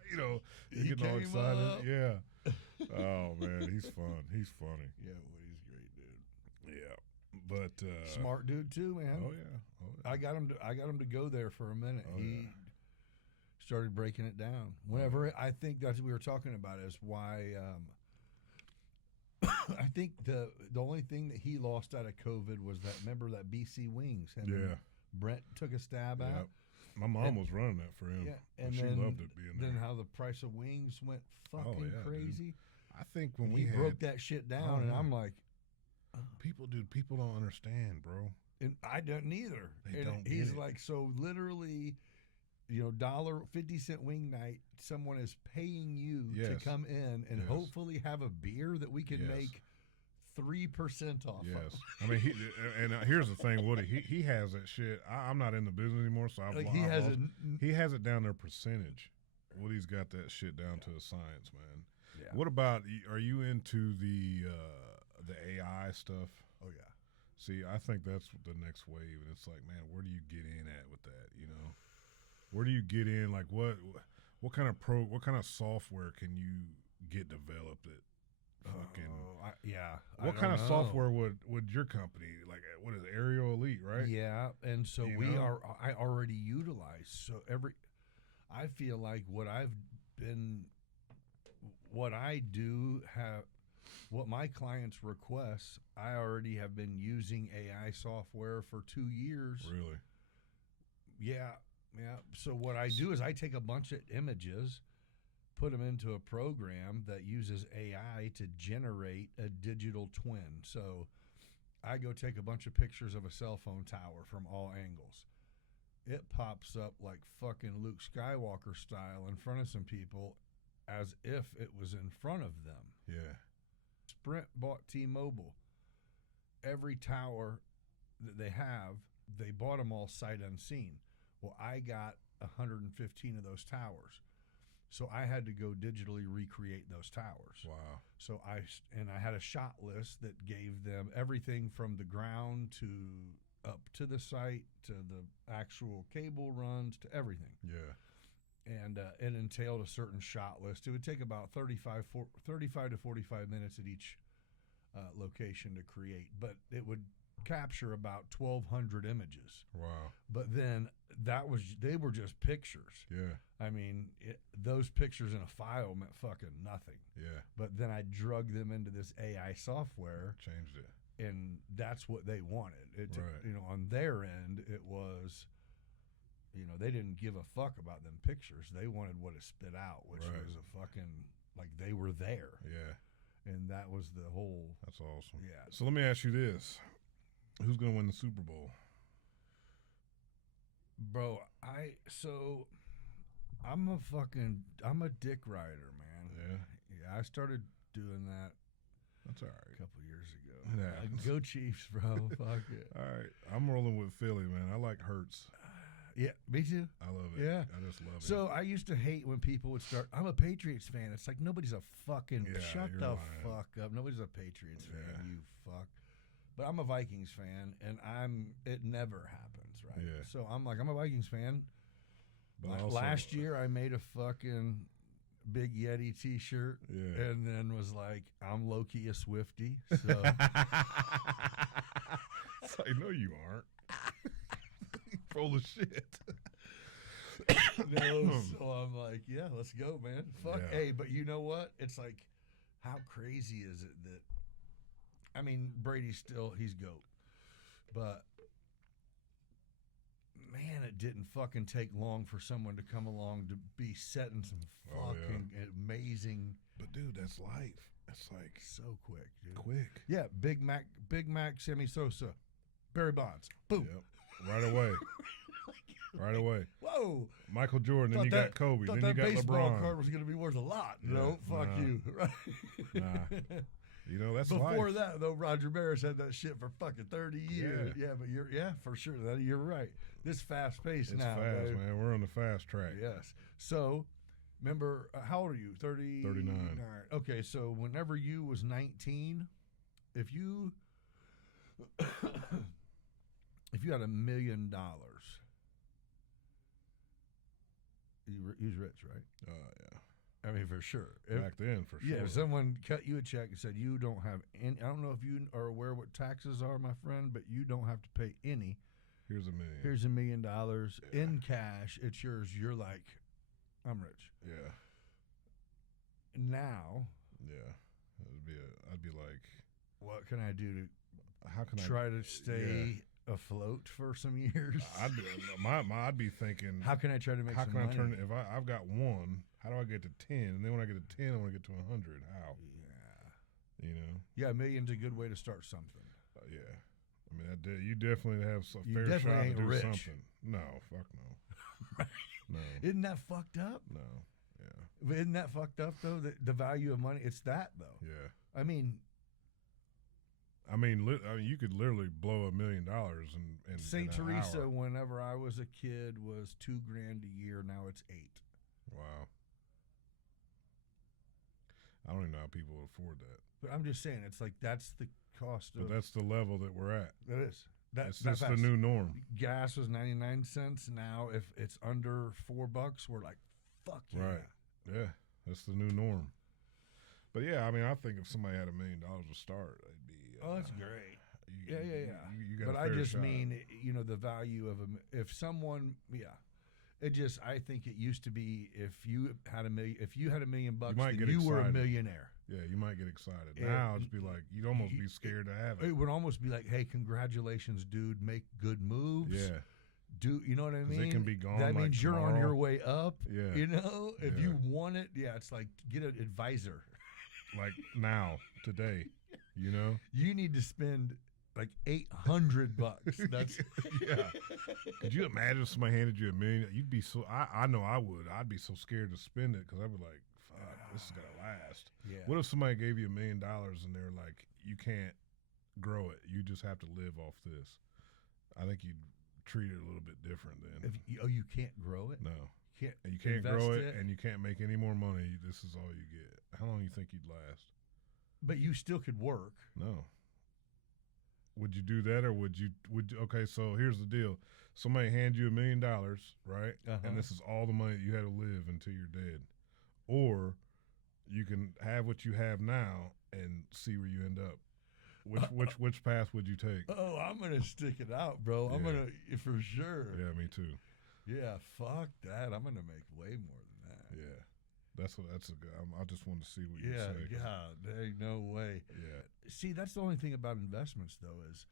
he's getting all excited. Up. Yeah. Oh man, he's fun. He's funny. Yeah, Woody's a great dude. Yeah. But smart dude too, man. Oh yeah. I got him to go there for a minute. He started breaking it down. Whenever I think that's what we were talking about is why I think the only thing that he lost out of COVID was that BC Wings. Brent took a stab at. My mom was running that for him. Yeah, and she loved it being there. Then how the price of wings went fucking crazy. Dude. I think when he broke that shit down, and I'm like, people don't understand, bro. And I don't either. He's like, so literally, $1.50 wing night, someone is paying you to come in and hopefully have a beer that we can make 3% off. Yes. Of. I mean, here's the thing, Woody. He has that shit. I'm not in the business anymore, so he has it down there percentage. Woody's got that shit down to a science, man. Yeah. What about? Are you into the AI stuff? Oh yeah. See, I think that's the next wave, and it's like, man, where do you get in at with that? Where do you get in? Like, what kind of software can you get developed that fucking? What kind of software would your company like? What is it, Aerial Elite, right? Yeah, and so I already utilize I feel like what I do have. What my clients request, I already have been using AI software for 2 years. Really? Yeah. So what I do is I take a bunch of images put them into a program that uses AI to generate a digital twin. So I go take a bunch of pictures of a cell phone tower from all angles. It pops up like fucking Luke Skywalker style in front of some people as if it was in front of them. Yeah. Sprint bought T-Mobile. Every tower that they have, they bought them all sight unseen. Well, I got 115 of those towers. So I had to go digitally recreate those towers. Wow. So I had a shot list that gave them everything from the ground to up to the site to the actual cable runs to everything. Yeah. And it entailed a certain shot list. It would take about 35 to 45 minutes at each location to create, but it would capture about 1,200 images. Wow. But then they were just pictures. Yeah. I mean, those pictures in a file meant fucking nothing. Yeah. But then I drug them into this AI software. Changed it. And that's what they wanted. Right. You know, on their end, it was, you know, they didn't give a fuck about them pictures. They wanted what it spit out, which Right. was a fucking, like, they were there. Yeah. And that was the whole. That's awesome. Yeah. So let me ask you this. Who's going to win the Super Bowl? Bro, I'm a dick rider, man. Yeah. Yeah, I started doing that That's all a right. couple years ago. It happens. Go Chiefs, bro. Fuck it. All right. I'm rolling with Philly, man. I like Hurts. Yeah, me too. I love it. Yeah. I just love it. So I used to hate when people would start, I'm a Patriots fan. It's like, nobody's a fucking, Yeah, shut you're the lying. fuck up. Nobody's a Patriots fan, Yeah. you fuck. But I'm a Vikings fan, and it never happens, right? Yeah. So I'm like, I'm a Vikings fan. But also- Last year, I made a fucking Big Yeti T-shirt, Yeah. and then was like, I'm low-key a Swiftie. So It's like, no, you aren't. Full of shit. no, so I'm like, yeah, let's go, man. Fuck. Yeah. Hey, but you know what? It's like, how crazy is it that, I mean, Brady's he's GOAT. But, man, it didn't fucking take long for someone to come along to be setting some Oh, yeah. fucking amazing. But, dude, that's life. It's like So quick, dude. quick. Yeah, Big Mac, Sammy Sosa, Barry Bonds. Boom. Yep. Right away. Right away. Whoa. Michael Jordan, then you got Kobe, Thought then you that got baseball LeBron. card was going to be worth a lot. No, fuck nah. you. Right. Nah. You know, that's Before life. that, though, Roger Maris had that shit for fucking 30 years. Yeah, but for sure. You're right. This fast pace It's now, fast, babe. man. We're on the fast track. Yes. So, remember, how old are you? 30? 39. Okay, so whenever you was 19, if you had $1 million, he was rich, right? Yeah. I mean, for sure. Back then, for sure. Yeah, if someone cut you a check and said you don't have any, I don't know if you are aware what taxes are, my friend, but you don't have to pay any. Here's $1 million. Here's $1 million in cash. It's yours. You're like, I'm rich. Yeah. Now, Yeah. I'd be like, what can I do to how can try to stay afloat for some years? I'd be thinking, How can I try to make how some can I money? turn it? If I've got one, how do I get to 10? And then when I get to 10, I want to get to 100. How? Yeah. You know? Yeah, $1 million's a good way to start something. Yeah. I mean, you definitely have a You fair definitely shot to ain't do rich. something. No, fuck no. No, Isn't that fucked up? no. Yeah. Isn't that fucked up, though? The value of money, it's that, though. Yeah. I mean, you could literally blow $1 million in St. in an Teresa, hour. whenever I was a kid, was $2,000 a year. Now it's $8,000. Wow. I don't even know how people would afford that. But I'm just saying, it's like that's the cost But of. that's the level that we're at. That is. It's That's just the new norm. Gas was 99 cents. Now, if it's under $4, we're like, fuck yeah. Right. Yeah. That's the new norm. But yeah, I mean, I think if somebody had $1 million to start, it'd be. Oh, that's great. You, Yeah. You got But a I fair just shot. mean, the value of if someone, I think it used to be if you had $1 million bucks, might then get you were a excited. millionaire. Yeah, you might get excited. Yeah. Now it'd be like you'd almost be scared to have It it. would almost be like, hey, congratulations, dude, make good moves. Yeah. do you know what I mean? It can be gone. That like means you're on your way up. Yeah. You know, if Yeah. you want it, it's like get an advisor. Like now, today, you know. You need to spend like $800. That's Yeah. Could you imagine if somebody handed you $1 million? You'd be so. I know I would. I'd be so scared to spend it because I'd be like, "Fuck, this is gonna last." Yeah. What if somebody gave you $1 million and they're like, "You can't grow it. You just have to live off this." I think you'd treat it a little bit different then. You can't grow it. No. Can't And you can't invest grow it, and you can't make any more money. This is all you get. How long do you think you'd last? But you still could work. No. Would you do that, or would you? Okay, so here's the deal: somebody hand you $1 million, right? And this is all the money you had to live until you're dead, or you can have what you have now and see where you end up. Which path would you take? Oh, I'm gonna stick it out, bro. I'm gonna for sure. Yeah, me too. Yeah, fuck that. I'm gonna make way more than that. Yeah, that's a good. I just wanted to see what you Yeah, say. God, there ain't no way. Yeah. See, that's the only thing about investments, though, is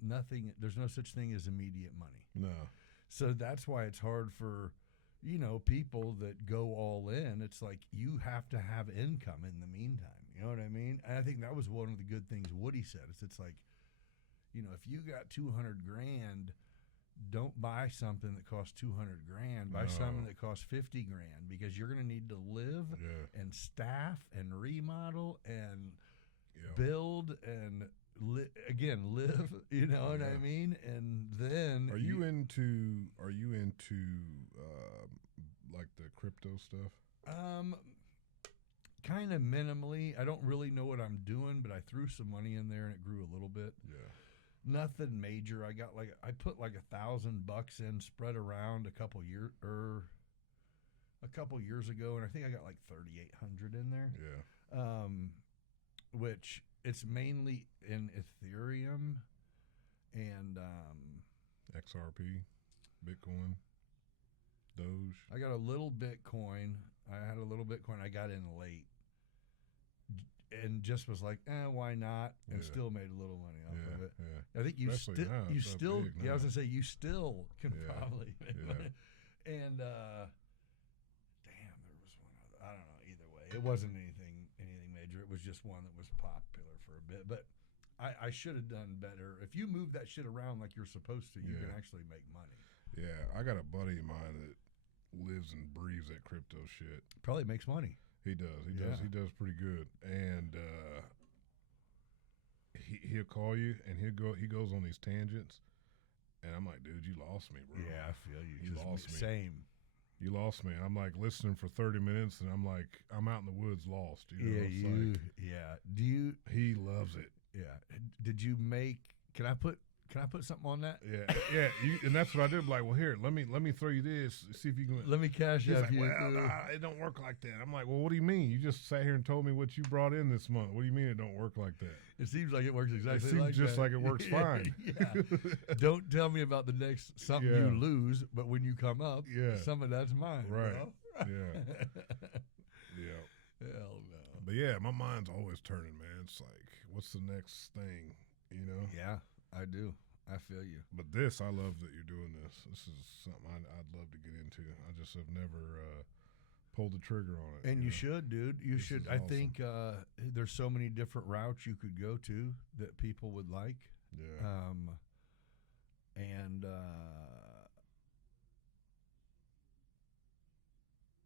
nothing. There's no such thing as immediate money. No. So that's why it's hard for, people that go all in. It's like you have to have income in the meantime. You know what I mean? And I think that was one of the good things Woody said. It's like, if you got $200,000, don't buy something that costs $200,000. Buy something that costs $50,000 because you're going to need to live and staff and remodel and build and live. You know what I mean? And then Are you into like the crypto stuff? Kind of minimally. I don't really know what I'm doing, but I threw some money in there and it grew a little bit. Yeah. Nothing major. I put like $1,000 in, spread around a couple years ago, and I think I got like 3,800 in there. Yeah. Which it's mainly in Ethereum and XRP, Bitcoin, Doge. I got a little Bitcoin. I had a little Bitcoin. I got in late. And just was like, why not? And still made a little money off of it. Yeah. I think you still, I was gonna say you still can probably make money. And there was one other. I don't know. Either way, it wasn't anything major. It was just one that was popular for a bit. But I should have done better. If you move that shit around like you're supposed to, you can actually make money. Yeah, I got a buddy of mine that lives and breathes that crypto shit. Probably makes money. He does. He does pretty good. And he'll call you and he goes on these tangents. And I'm like, dude, you lost me, bro. Yeah, I feel you. You lost me. Same. You lost me. I'm like listening for 30 minutes and I'm like, I'm out in the woods lost. You know? He loves it. Yeah. Did you make? Can I put something on that? Yeah. And that's what I did. I'm like, well, here, let me throw you this. See if you can. Let me cash He's out like, you. well, nah, it don't work like that. I'm like, well, what do you mean? You just sat here and told me what you brought in this month. What do you mean it don't work like that? It seems like it works exactly. It seems like just that. like it works fine. Yeah. Don't tell me about the next something you lose, but when you come up, some of that's mine. Right. Bro. Yeah. Yeah. Hell no. But yeah, my mind's always turning, man. It's like, what's the next thing? You know? Yeah, I do. I feel you. But this, I love that you're doing this. This is something I'd love to get into. I just have never pulled the trigger on it. And you should, dude. You should. I think there's so many different routes you could go to that people would like. Yeah. And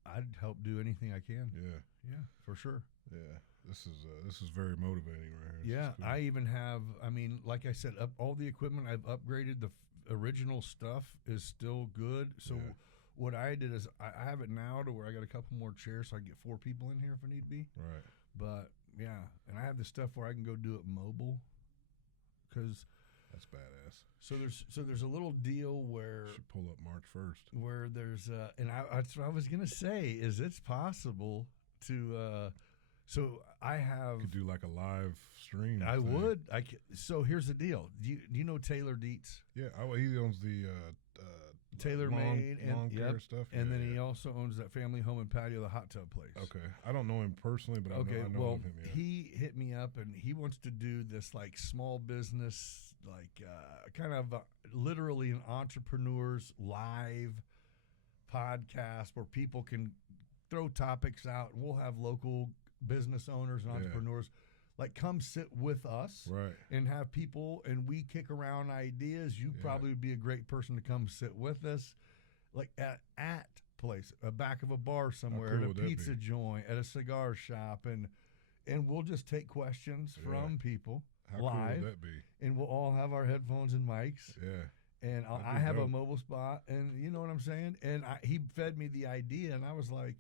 I'd help do anything I can. Yeah. Yeah, for sure. Yeah. This is very motivating right here. Yeah, cool. I even have. I mean, like I said, all the equipment I've upgraded. The original stuff is still good. So what I did is I have it now to where I got a couple more chairs, so I can get 4 people in here if I need be. Right. But yeah, and I have the stuff where I can go do it mobile. Because that's badass. So there's a little deal where should pull up March 1st. Where there's that's what I was gonna say is it's possible to. So I have. You could do like a live stream. I would. So here's the deal. Do you know Taylor Dietz? Yeah, he owns the Taylor Made and lawn care stuff. And then he also owns that family home and patio, the hot tub place. Okay, I don't know him personally, but I know of him. Yeah. He hit me up and he wants to do this like small business like kind of literally an entrepreneurs live podcast where people can throw topics out, and we'll have local business owners and entrepreneurs like come sit with us and have people, and we kick around ideas. You probably would be a great person to come sit with us, like at place, a back of a bar somewhere, at a pizza joint, at a cigar shop, and we'll just take questions from people live. Cool would that be? And we'll all have our headphones and mics. Yeah. And I have a mobile spot, and you know what I'm saying? And he fed me the idea, and I was like,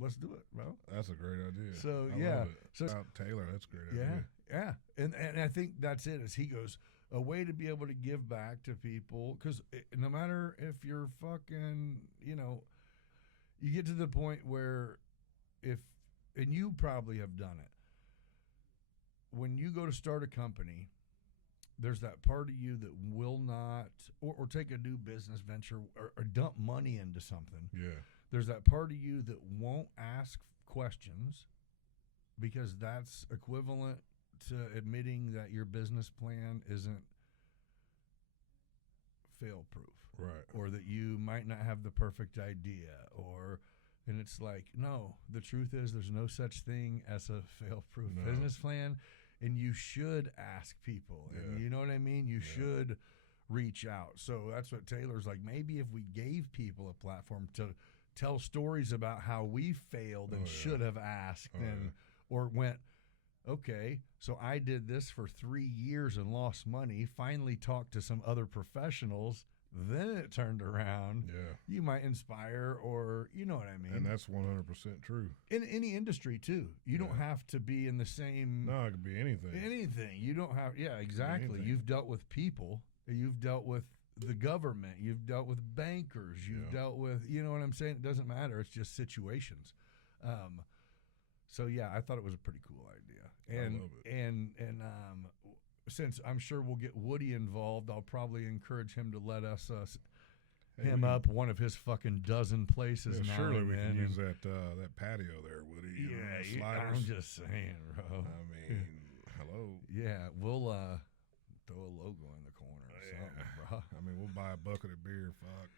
let's do it, bro. That's a great idea. So, I love it. So Taylor, that's a great idea. Yeah. And I think that's it, is he goes, a way to be able to give back to people, because no matter if you're fucking, you get to the point where and you probably have done it, when you go to start a company, there's that part of you that will not, or take a new business venture or dump money into something. Yeah. There's that part of you that won't ask questions because that's equivalent to admitting that your business plan isn't fail-proof. Right. Or that you might not have the perfect idea, and it's like, no, the truth is there's no such thing as a fail-proof business plan, and you should ask people. And you know what I mean? You should reach out. So that's what Taylor's like, maybe if we gave people a platform to tell stories about how we failed and should have asked or went, okay, so I did this for 3 years and lost money, finally talked to some other professionals, then it turned around. Yeah. You might inspire, or you know what I mean. And that's 100% true. In any industry, too. You don't have to be in the same... No, it could be anything. Anything. You don't have... Yeah, exactly. You've dealt with people. You've dealt with the government. You've dealt with bankers. You've dealt with... You know what I'm saying? It doesn't matter. It's just situations. So, yeah, I thought it was a pretty cool idea. And, I love it. And since I'm sure we'll get Woody involved, I'll probably encourage him to let us up one of his fucking dozen places now. Surely we can use that patio there, Woody. Yeah, sliders. I'm just saying, bro. I mean, hello. Yeah, we'll throw a logo in the corner or something, bro. I mean, we'll buy a bucket of beer, fuck.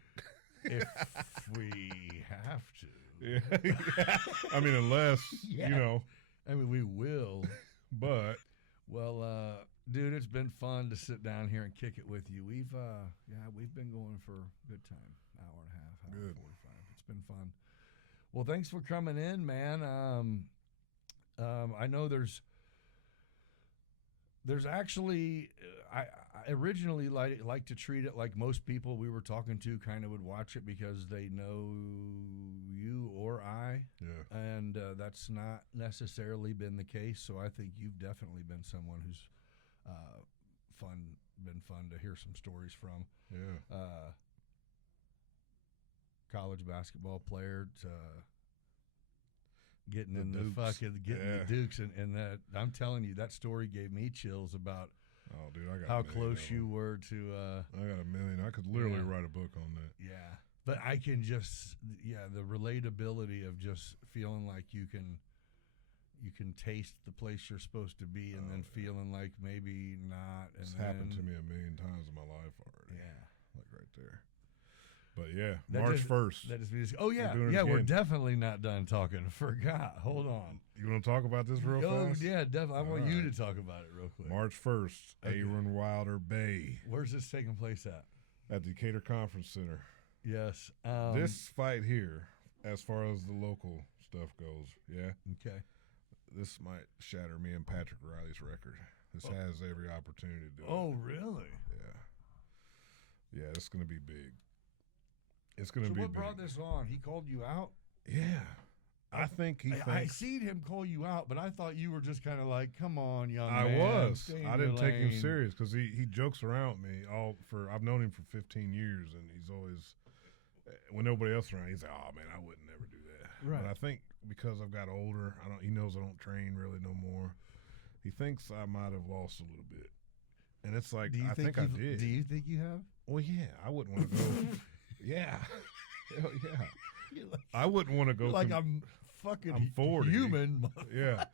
If we have to. Yeah. I mean, unless, I mean, we will. But. Well, dude, it's been fun to sit down here and kick it with you. We've been going for a good time, hour and a half, hour 45. It's been fun. Well, thanks for coming in, man. I know there's actually, I originally like to treat it like most people we were talking to kind of would watch it because they know you or I. Yeah. And that's not necessarily been the case. So I think you've definitely been someone who's been fun to hear some stories from. Yeah. College basketball player to getting the Dukes, and that, I'm telling you, that story gave me chills about how close you were to. I got a million. I could literally write a book on that. Yeah, but I can just the relatability of just feeling like you can taste the place you're supposed to be, and then feeling like maybe not. And it's happened to me a million times in my life already. Yeah, like right there. But yeah, March 1st. That is. Oh yeah, we're definitely not done talking. Forgot. Hold on. You want to talk about this real fast? Yeah, definitely. I want you to talk about it real quick. March 1st, Aaron Wilder Bay. Where's this taking place at? At the Decatur Conference Center. Yes. This fight here, as far as the local stuff goes, Okay. This might shatter me and Patrick Riley's record. This has every opportunity to do it. Oh, really? Yeah, it's going to be big. It's going to be big. So what brought this on? He called you out? Yeah. I think he thinks. I seen him call you out, but I thought you were just kind of like, come on, young man. I was. I didn't take him serious because he jokes around with me I've known him for 15 years, and he's always, when nobody else around, he's like, oh man, I wouldn't never do that. Right. But I think because I've got older, he knows I don't train really no more. He thinks I might have lost a little bit. And it's like, I think I did. Do you think you have? Well, yeah. I wouldn't want to go. Yeah. Hell yeah. I wouldn't want to go. I'm 40. Human. Yeah.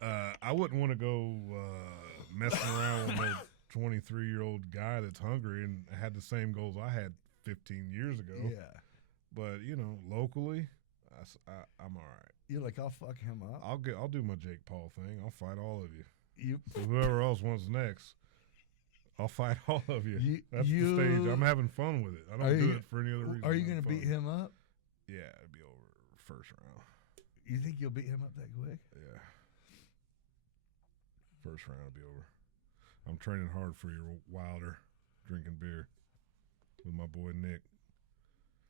I wouldn't want to go messing around with no 23-year-old guy that's hungry and had the same goals I had 15 years ago. Yeah. But, locally, I'm all right. You're like, I'll fuck him up. I'll do my Jake Paul thing. I'll fight all of you. So whoever else wants next, I'll fight all of you. That's the stage. I'm having fun with it. I don't do it for any other reason. Are you going to beat him up? Yeah, it'd be over first round. You think you'll beat him up that quick? Yeah. First round will be over. I'm training hard for your Wilder, drinking beer with my boy Nick.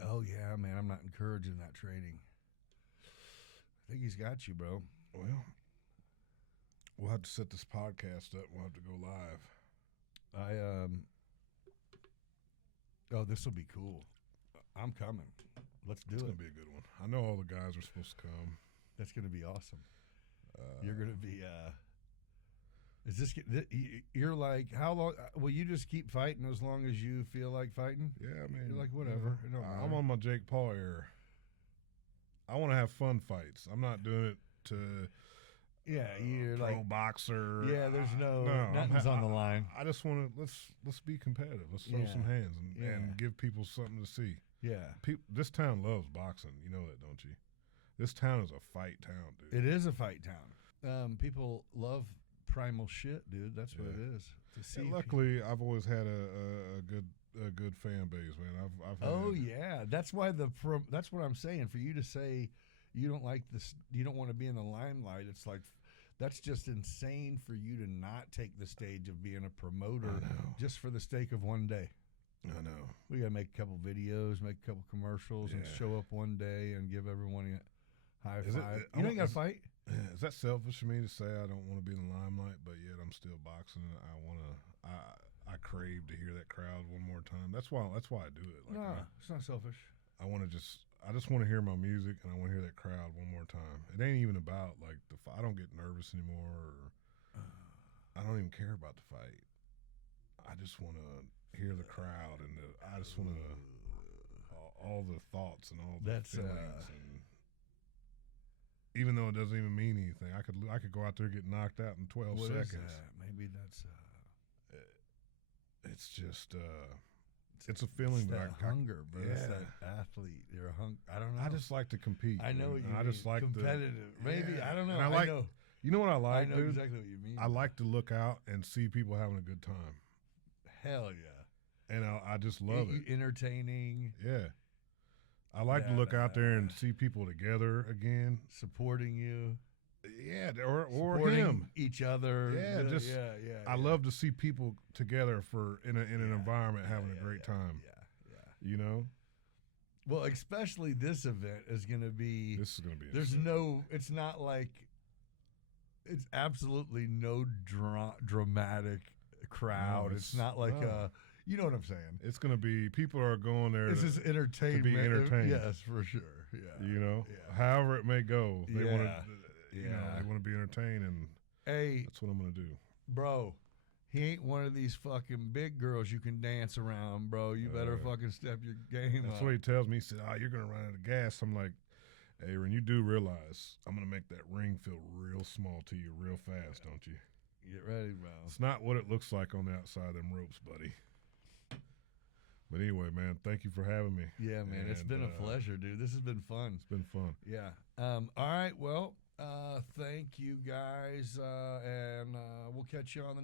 Oh, yeah, man. I'm not encouraging that training. I think he's got you, bro. Well, we'll have to set this podcast up. We'll have to go live. This will be cool. I'm coming. Let's do it. It's going to be a good one. I know all the guys are supposed to come. That's going to be awesome. You're going to be, is this, you're like, how long, will you just keep fighting as long as you feel like fighting? Yeah, I mean. You're like, whatever. I'm on my Jake Paul era. I want to have fun fights. I'm not doing it to. Yeah, you're pro like boxer. Yeah, there's nothing's on the line. I just want to let's be competitive. Let's throw some hands and give people something to see. Yeah, this town loves boxing. You know that, don't you? This town is a fight town, dude. It is a fight town. People love primal shit, dude. That's what it is. And luckily, I've always had a good fan base, man. I've had that's why that's what I'm saying. For you to say you don't like this, you don't want to be in the limelight. It's like that's just insane for you to not take the stage of being a promoter just for the sake of one day. I know. We got to make a couple videos, make a couple commercials, and show up one day and give everyone a high five. You ain't got to fight. Is that selfish for me to say I don't want to be in the limelight, but yet I'm still boxing? I crave to hear that crowd one more time. That's why I do it. No, it's not selfish. I just want to hear my music, and I want to hear that crowd one more time. It ain't even about like I don't get nervous anymore. Or, I don't even care about the fight. I just want to hear the crowd, and I just want to all the thoughts and all the feelings. And even though it doesn't even mean anything, I could go out there and get knocked out in 12 seconds. Maybe that's. It's just. It's a feeling it's that hunger, bro. It's that athlete. You're I don't know. I just like to compete. I know what you mean. I just like competitive. Maybe I don't know. And I know. You know what I like? I know exactly what you mean. I like to look out and see people having a good time. Hell yeah! And I just love it. Entertaining. Yeah. I like to look out there and see people together again, supporting you. Yeah, or supporting him, each other. Yeah, I love to see people together in an environment having a great time. Yeah. You know. Well, especially this event is going to be. This is going to be. There's insane. It's not like. It's absolutely no dramatic crowd. No, it's not like you know what I'm saying. It's going to be people are going there. This is entertainment. To be entertained. Yes, for sure. Yeah. You know, however it may go, they want to. Yeah, they want to be entertained, and that's what I'm going to do. Bro, he ain't one of these fucking big girls you can dance around, bro. You better fucking step your game up. That's what he tells me. He said, you're going to run out of gas. I'm like, Aaron, you do realize I'm going to make that ring feel real small to you real fast, don't you? Get ready, bro. It's not what it looks like on the outside of them ropes, buddy. But anyway, man, thank you for having me. Yeah, man, it's been a pleasure, dude. This has been fun. It's been fun. Yeah. All right, well. Thank you guys, and we'll catch you on the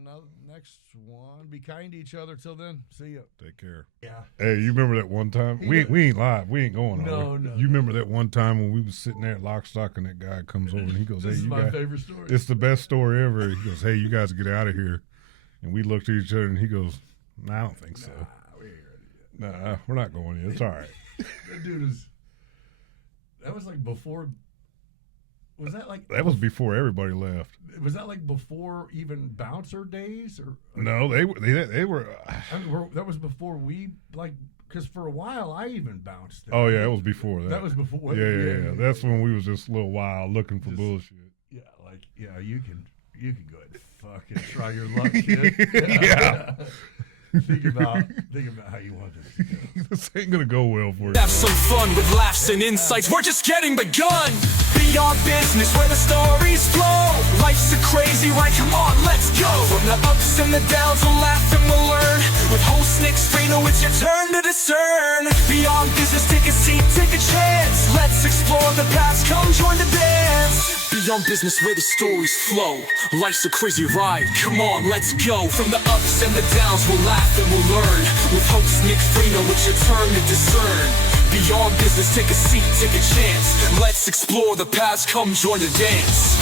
next one. Be kind to each other. Till then, see ya. Take care. Yeah. Hey, you remember that one time? We ain't live. We ain't going. No. You remember that one time when we was sitting there at Lock, Stock, and that guy comes over and he goes, "This is my guys, favorite story. It's the best story ever." He goes, "Hey, you guys get out of here." And we looked at each other and he goes, "No, I don't think so. Nah, we're not going in. It's all right." That dude that was like before. Was that like that was before everybody left? Was that like before even bouncer days or no? They were. That was before we like because for a while I even bounced. Oh yeah, it was before that. That was before. Yeah. That's when we was just a little wild looking for bullshit. Yeah, like you can go ahead and fucking try your luck, kid. Yeah. Think about how you want this to go. This ain't gonna go well for you. Have some fun with laughs and insights. We're just getting begun. Beyond Business, where the stories flow. Life's a crazy ride, come on, let's go. From the ups and the downs, we'll laugh and we'll learn. With host Nick Freno, it's your turn to discern. Beyond Business, take a seat, take a chance. Let's explore the past, come join the dance. Beyond Business, where the stories flow. Life's a crazy ride, come on, let's go. From the ups and the downs, we'll laugh and we'll learn. With host Nick Freno, it's your turn to discern. Beyond Business, take a seat, take a chance. Let's explore the past, come join the dance.